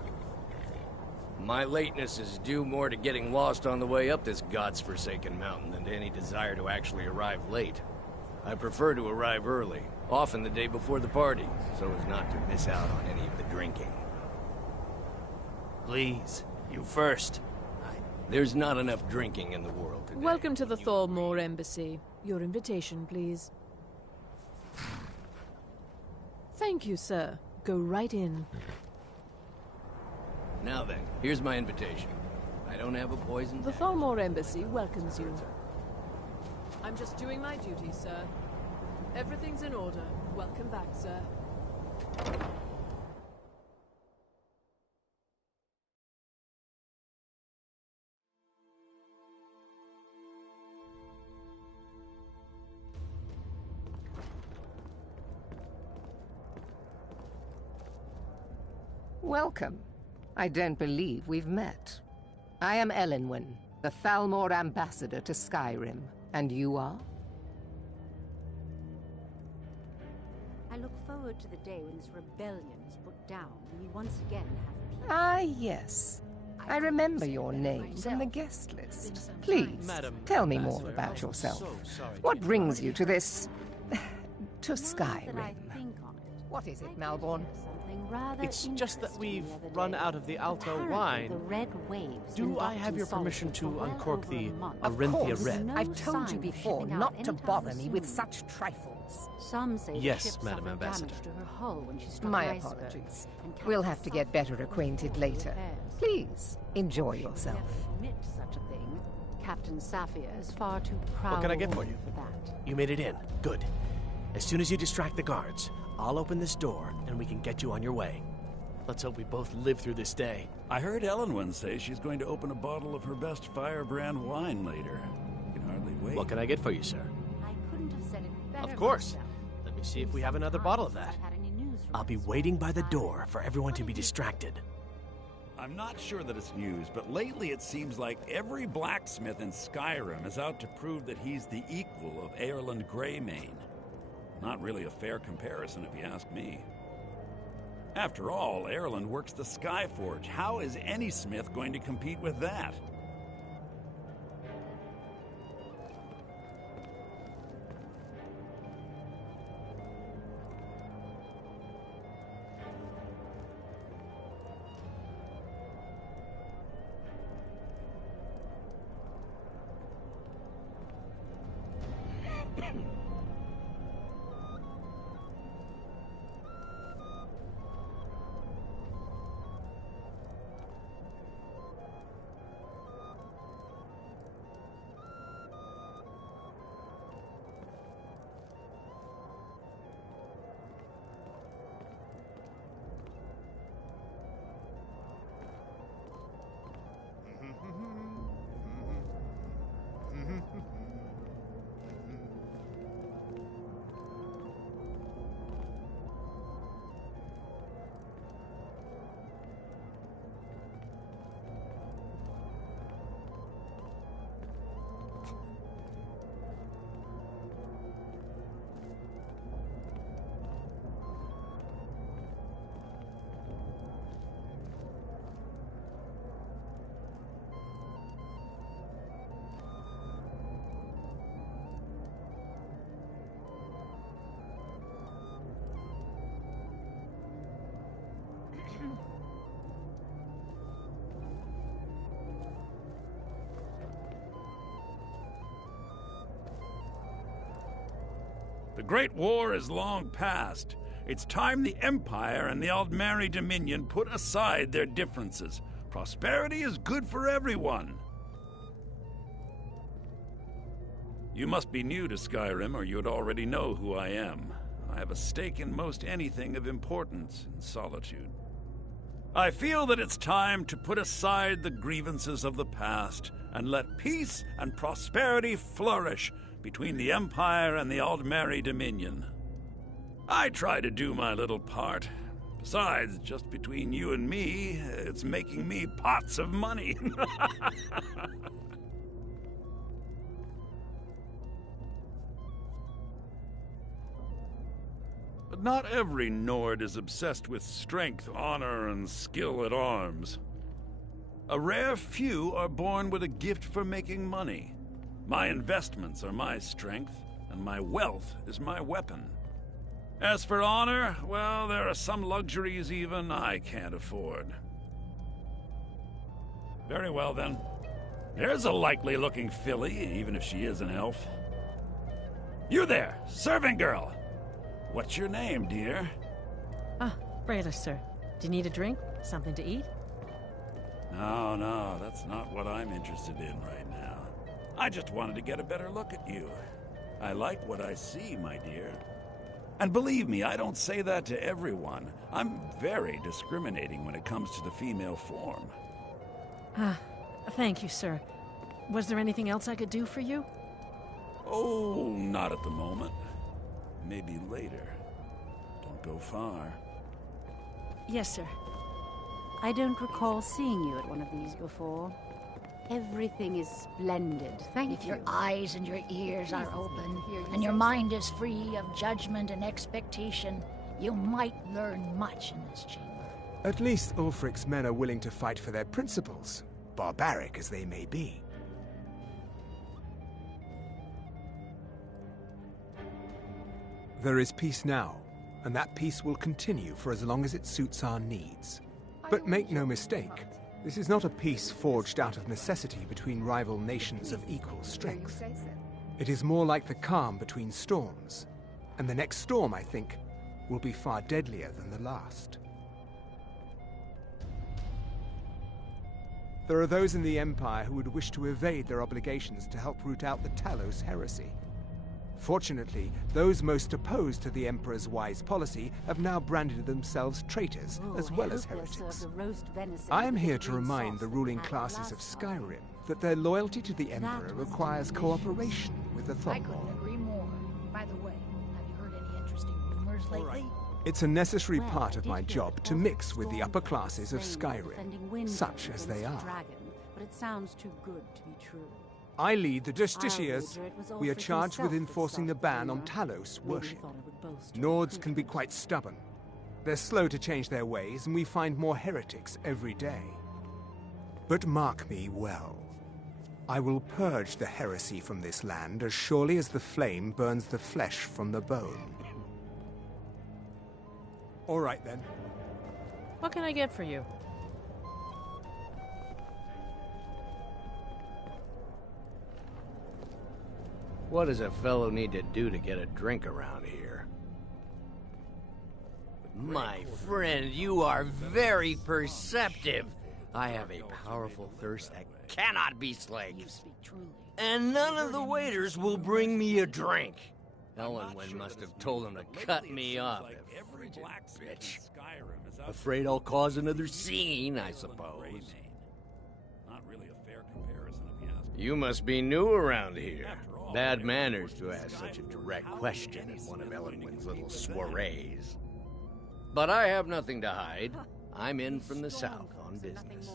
My lateness is due more to getting lost on the way up this god's-forsaken mountain than to any desire to actually arrive late. I prefer to arrive early, often the day before the party, so as not to miss out on any of the drinking. Please, you first. There's not enough drinking in the world today. Welcome to the Thalmor Embassy. Your invitation, please. Thank you, sir. Go right in. Now then, here's my invitation. I don't have a poison. The Thalmor Embassy welcomes you. I'm just doing my duty, sir. Everything's in order. Welcome back, sir. Welcome. I don't believe we've met. I am Elenwen, the Thalmor ambassador to Skyrim. And you are? I look forward to the day when this rebellion is put down and we once again have peace. Ah, yes. I remember your name from the guest list. Please, tell me more about yourself. What brings you to this... to Skyrim? What is it, Malborn? It's just that we've run out of the Alto wine. Do I have your permission to uncork the Arinthia Red? I've told you before not to bother me with such trifles. Some say yes, Madam Ambassador. My apologies. We'll have to get better acquainted later. Please, enjoy yourself. Admit such a thing. Captain Saphir is far too proud. What can I get for you? For that. You made it in. Good. As soon as you distract the guards, I'll open this door and we can get you on your way. Let's hope we both live through this day. I heard Elenwen say she's going to open a bottle of her best Firebrand wine later. I can hardly wait. What can I get for you, sir? I couldn't have said it better. Of course. Myself. Let me see if we have another bottle of that. I'll be waiting by the door for everyone to be distracted. I'm not sure that it's news, but lately it seems like every blacksmith in Skyrim is out to prove that he's the equal of Eorlund Greymane. Not really a fair comparison, if you ask me. After all, Eorlund works the Skyforge. How is any smith going to compete with that? The Great War is long past. It's time the Empire and the Aldmeri Dominion put aside their differences. Prosperity is good for everyone. You must be new to Skyrim, or you'd already know who I am. I have a stake in most anything of importance in Solitude. I feel that it's time to put aside the grievances of the past and let peace and prosperity flourish between the Empire and the Aldmeri Dominion. I try to do my little part. Besides, just between you and me, it's making me pots of money. But not every Nord is obsessed with strength, honor, and skill at arms. A rare few are born with a gift for making money. My investments are my strength, and my wealth is my weapon. As for honor, well, there are some luxuries even I can't afford. Very well, then. There's a likely-looking filly, even if she is an elf. You there, serving girl! What's your name, dear? Ah, Brayla, sir. Do you need a drink? Something to eat? No, that's not what I'm interested in right now. I just wanted to get a better look at you. I like what I see, my dear. And believe me, I don't say that to everyone. I'm very discriminating when it comes to the female form. Ah, thank you, sir. Was there anything else I could do for you? Oh, not at the moment. Maybe later. Don't go far. Yes, sir. I don't recall seeing you at one of these before. Everything is splendid. Thank you. If your eyes and your ears are open, and your mind is free of judgment and expectation, you might learn much in this chamber. At least Ulfric's men are willing to fight for their principles, barbaric as they may be. There is peace now, and that peace will continue for as long as it suits our needs. But make no mistake, this is not a peace forged out of necessity between rival nations of equal strength. It is more like the calm between storms, and the next storm, I think, will be far deadlier than the last. There are those in the Empire who would wish to evade their obligations to help root out the Talos heresy. Fortunately, those most opposed to the Emperor's wise policy have now branded themselves traitors as well as heretics. I am here to remind the ruling classes of Skyrim that their loyalty to the Emperor requires cooperation with the I couldn't agree more. By the way, have you heard any interesting rumors lately? It's a necessary part of my job to mix with the upper classes of Skyrim, such as they are. But it sounds too good to be true. I lead the Justiciars. We are charged with enforcing the ban on Talos worship. Nords can be quite stubborn. They're slow to change their ways, and we find more heretics every day. But mark me well. I will purge the heresy from this land as surely as the flame burns the flesh from the bone. All right, then. What can I get for you? What does a fellow need to do to get a drink around here? My friend, you are very perceptive. I have a powerful thirst that cannot be slaked. You speak truly. And none of the waiters will bring me a drink. Ellenwyn must have told them to cut me off, every bitch. Afraid I'll cause another scene, I suppose. Not really a fair comparison, if you ask me. You must be new around here. Bad manners to ask such a direct question at one of Ellenwyn's little soirees. But I have nothing to hide. I'm in from the south on business.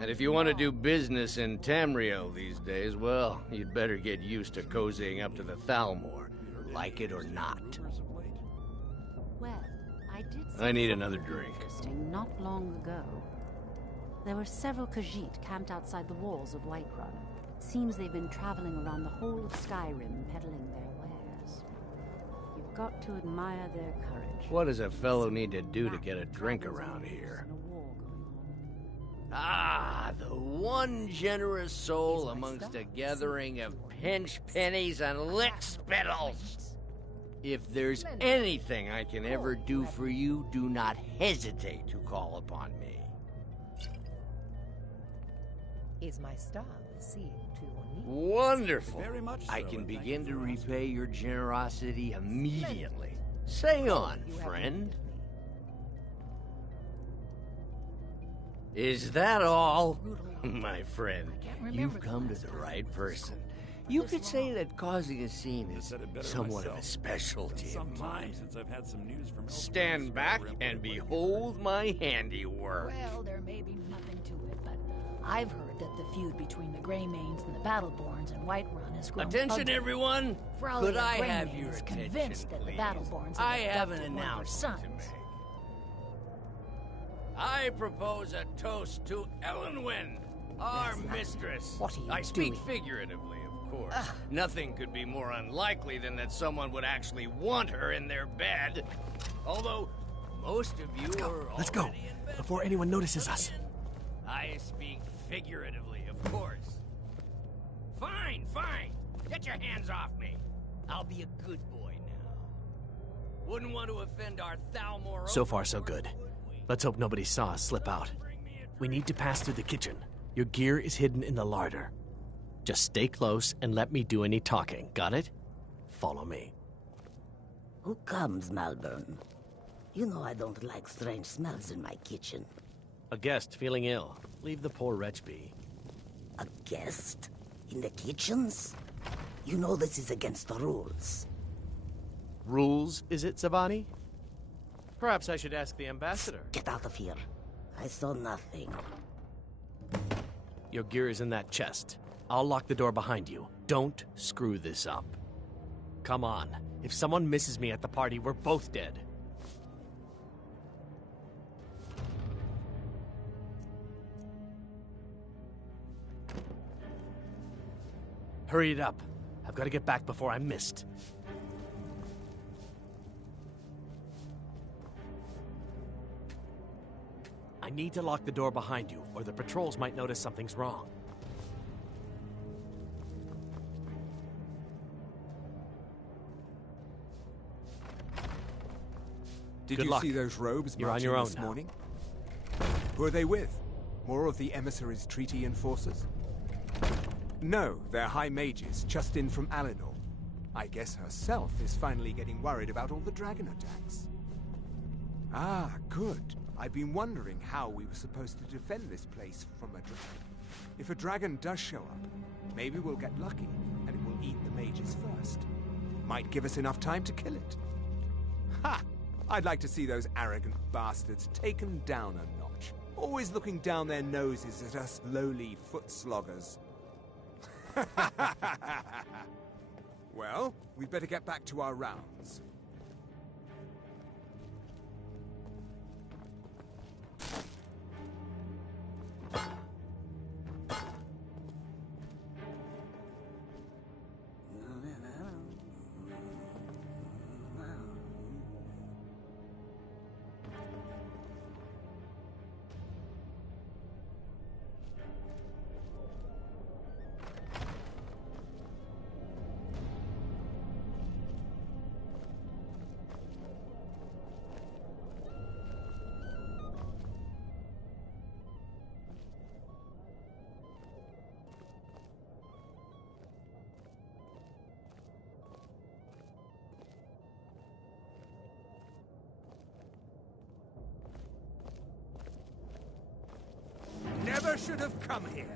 And if you want to do business in Tamriel these days, well, you'd better get used to cozying up to the Thalmor, like it or not. Well, I need another drink. Interesting, not long ago. There were several Khajiit camped outside the walls of Whiterun. Seems they've been traveling around the whole of Skyrim peddling their wares. You've got to admire their courage. What does a fellow need to do to get a drink around here? Ah, the one generous soul amongst a gathering of pinch pennies and lick spittles. If there's anything I can ever do for you, do not hesitate to call upon me. Is my staff seeing to your needs? Wonderful. Very much so, I can and thank begin you to for repay your generosity immediately. Say on, friend. Is that all? My friend, you've come to the right person. You could say that causing a scene is somewhat of a specialty of mine. Since I've had some news from Stand back and behold my handiwork. Well, there may be nothing to it, but I've heard that the feud between the Greymanes and the Battleborns in Whiterun has grown Attention, ugly. everyone! Frolly Could I have Greymane your is attention, convinced that the please? Battleborns I have have an abducted one of their announcement to sons. make. I propose a toast to Ellenwyn, our mistress. What are you I speak doing? figuratively, of course. Nothing could be more unlikely than that someone would actually want her in their bed. Although, most of you are Let's go, already in bed. before anyone notices us. I speak figuratively, of course. Fine, fine. Get your hands off me. I'll be a good boy now. Wouldn't want to offend our Thalmor. So far, so good. Let's hope nobody saw us slip out. We need to pass through the kitchen. Your gear is hidden in the larder. Just stay close and let me do any talking. Got it? Follow me. Who comes, Malvern? You know I don't like strange smells in my kitchen. A guest feeling ill. Leave the poor wretch be. A guest? In the kitchens? You know this is against the rules. Rules, is it, Zavani? Perhaps I should ask the ambassador. Get out of here. I saw nothing. Your gear is in that chest. I'll lock the door behind you. Don't screw this up. Come on. If someone misses me at the party, we're both dead. Hurry it up. I've got to get back before I'm missed. I need to lock the door behind you, or the patrols might notice something's wrong. Did Good you luck. see those robes You're on marching your own this now. morning? Who are they with? More of the emissaries' treaty enforcers? No, they're high mages, just in from Alinor. I guess herself is finally getting worried about all the dragon attacks. Ah, good. I've been wondering how we were supposed to defend this place from a dragon. If a dragon does show up, maybe we'll get lucky, and it will eat the mages first. Might give us enough time to kill it. Ha! I'd like to see those arrogant bastards taken down a notch. Always looking down their noses at us lowly foot sloggers. Well, we'd better get back to our rounds. Never should have come here.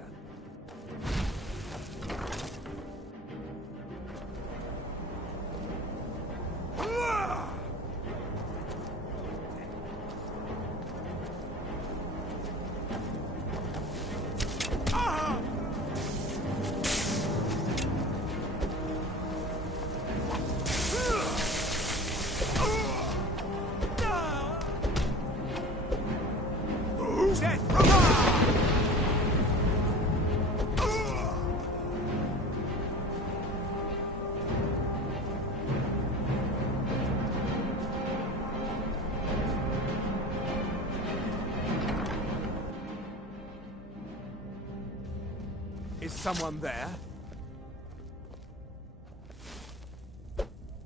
Is someone there?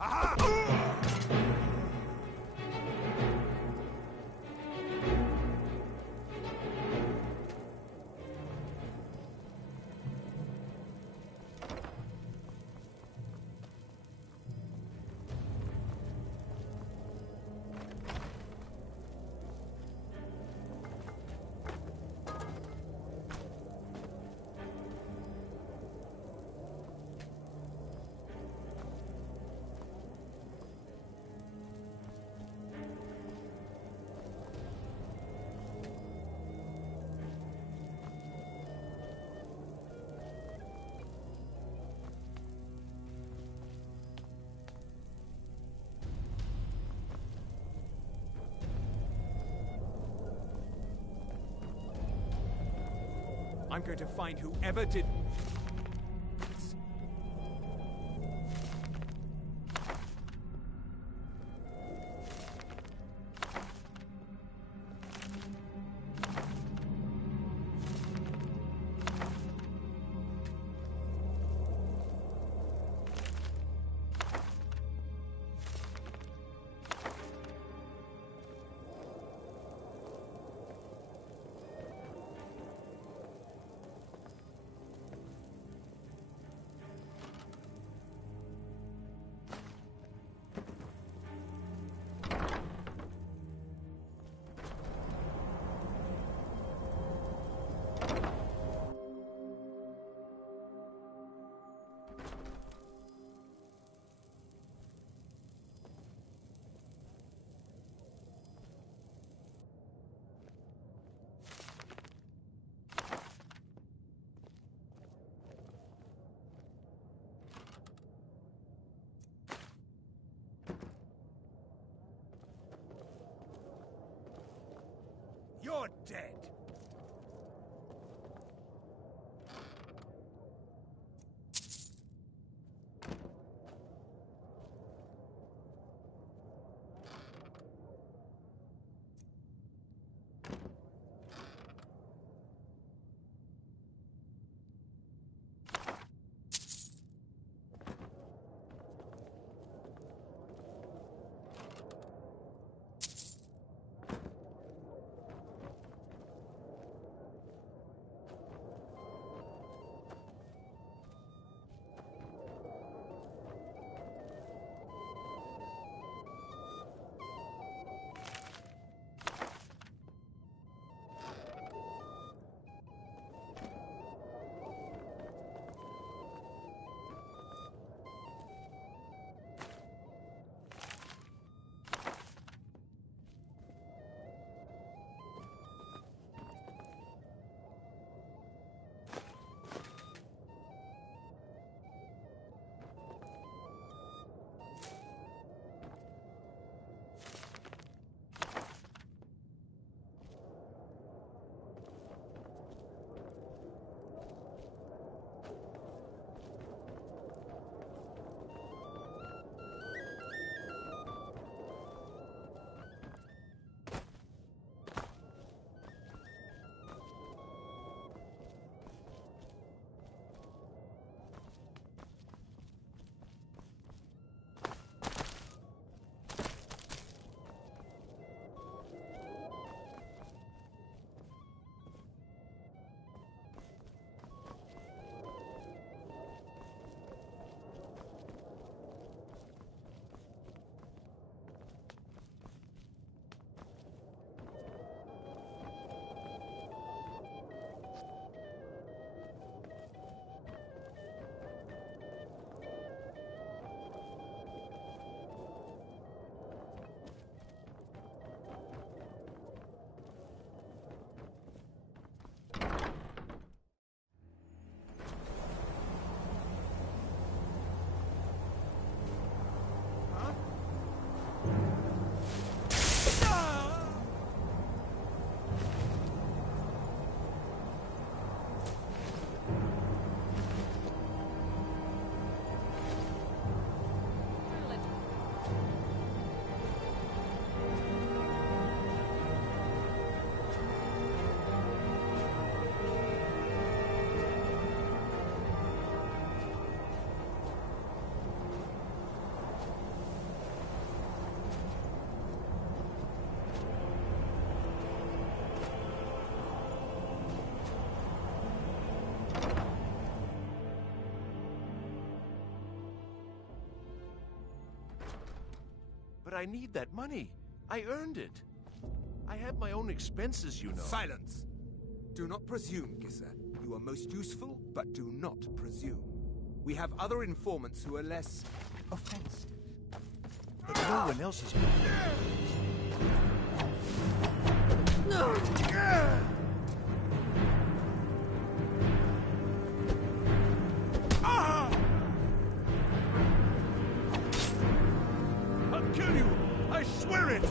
Aha! I'm going to find whoever did... You're dead! But I need that money. I earned it. I have my own expenses, you know. Silence! Do not presume, Gisser. You are most useful, but do not presume. We have other informants who are less offensive. But no one else is... No! I'll kill you! I swear it!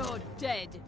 You're dead.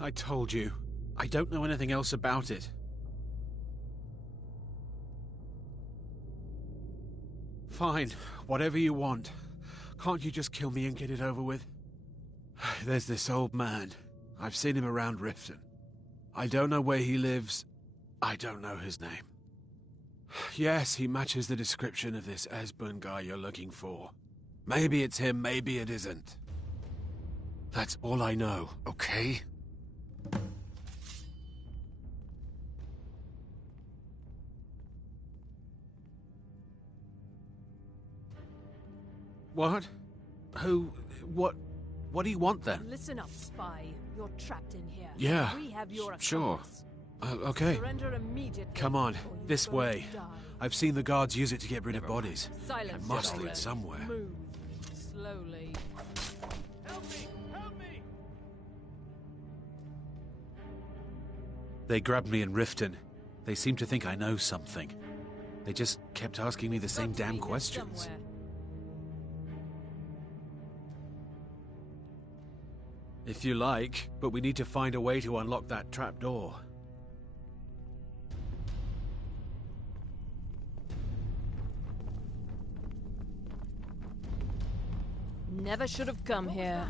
I told you. I don't know anything else about it. Fine, whatever you want. Can't you just kill me and get it over with? There's this old man. I've seen him around Riften. I don't know where he lives. I don't know his name. Yes, he matches the description of this Esbern guy you're looking for. Maybe it's him, maybe it isn't. That's all I know, okay? What? Who? What do you want then? Listen up, spy. You're trapped in here. Yeah, We have your sure. accomplice. Okay. Surrender immediately. Come on, or you this both way. die. I've seen the guards use it to get rid of bodies. Silence. It must already. lead somewhere. Move. Slowly. Help me! Help me! They grabbed me in Riften. They seem to think I know something. They just kept asking me the same Got to damn be here questions. somewhere. If you like, but we need to find a way to unlock that trapdoor. Never should have come here.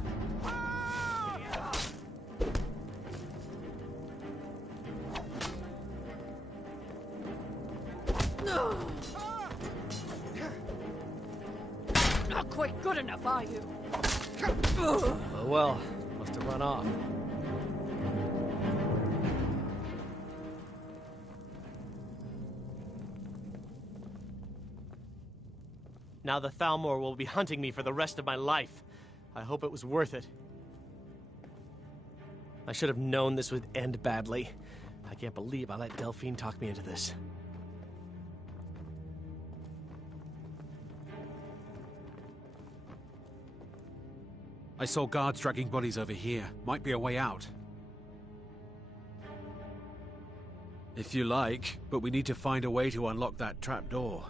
Not quite good enough, are you? Oh well, must have run off. Now the Thalmor will be hunting me for the rest of my life. I hope it was worth it. I should have known this would end badly. I can't believe I let Delphine talk me into this. I saw guards dragging bodies over here. Might be a way out. If you like, but we need to find a way to unlock that trapdoor.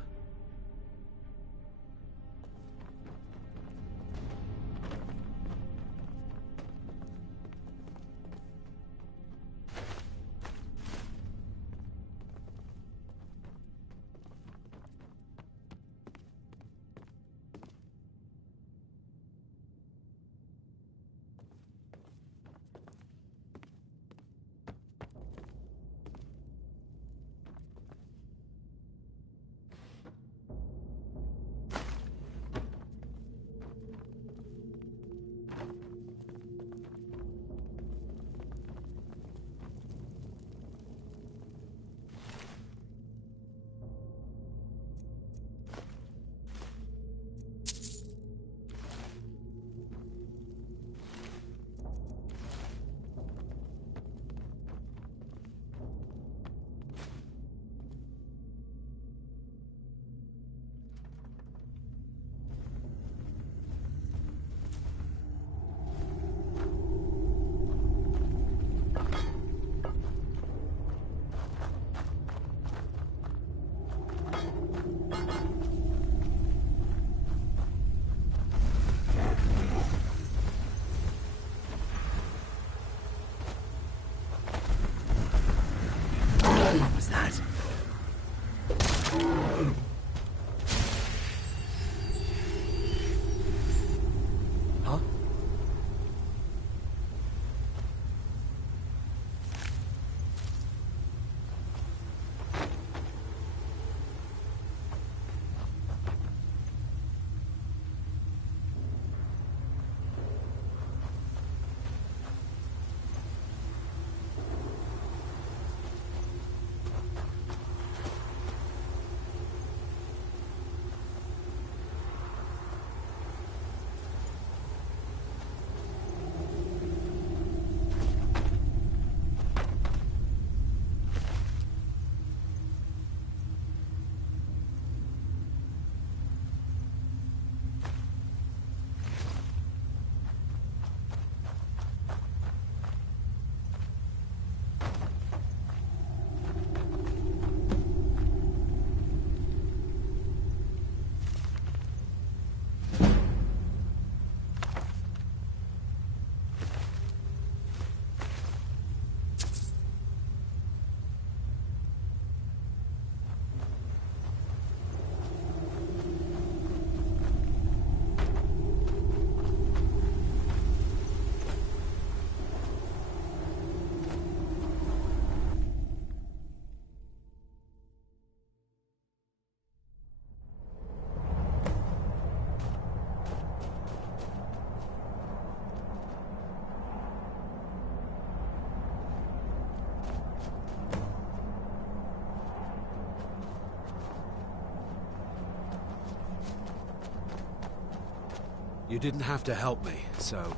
You didn't have to help me, so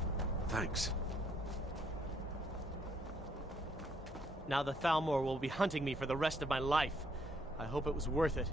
thanks. Now the Thalmor will be hunting me for the rest of my life. I hope it was worth it.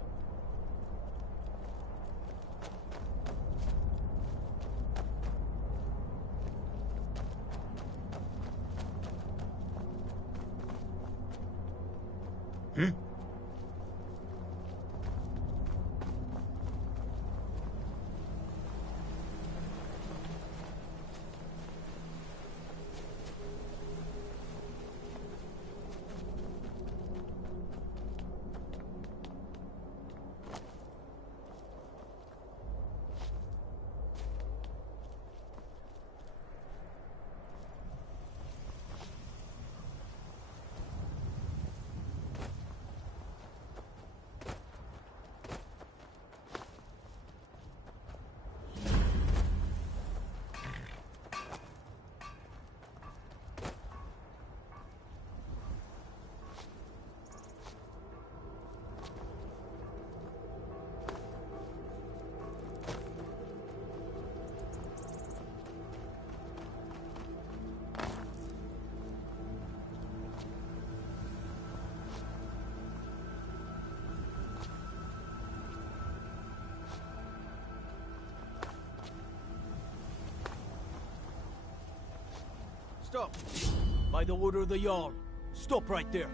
Stop! By the order of the Jarl. Stop right there.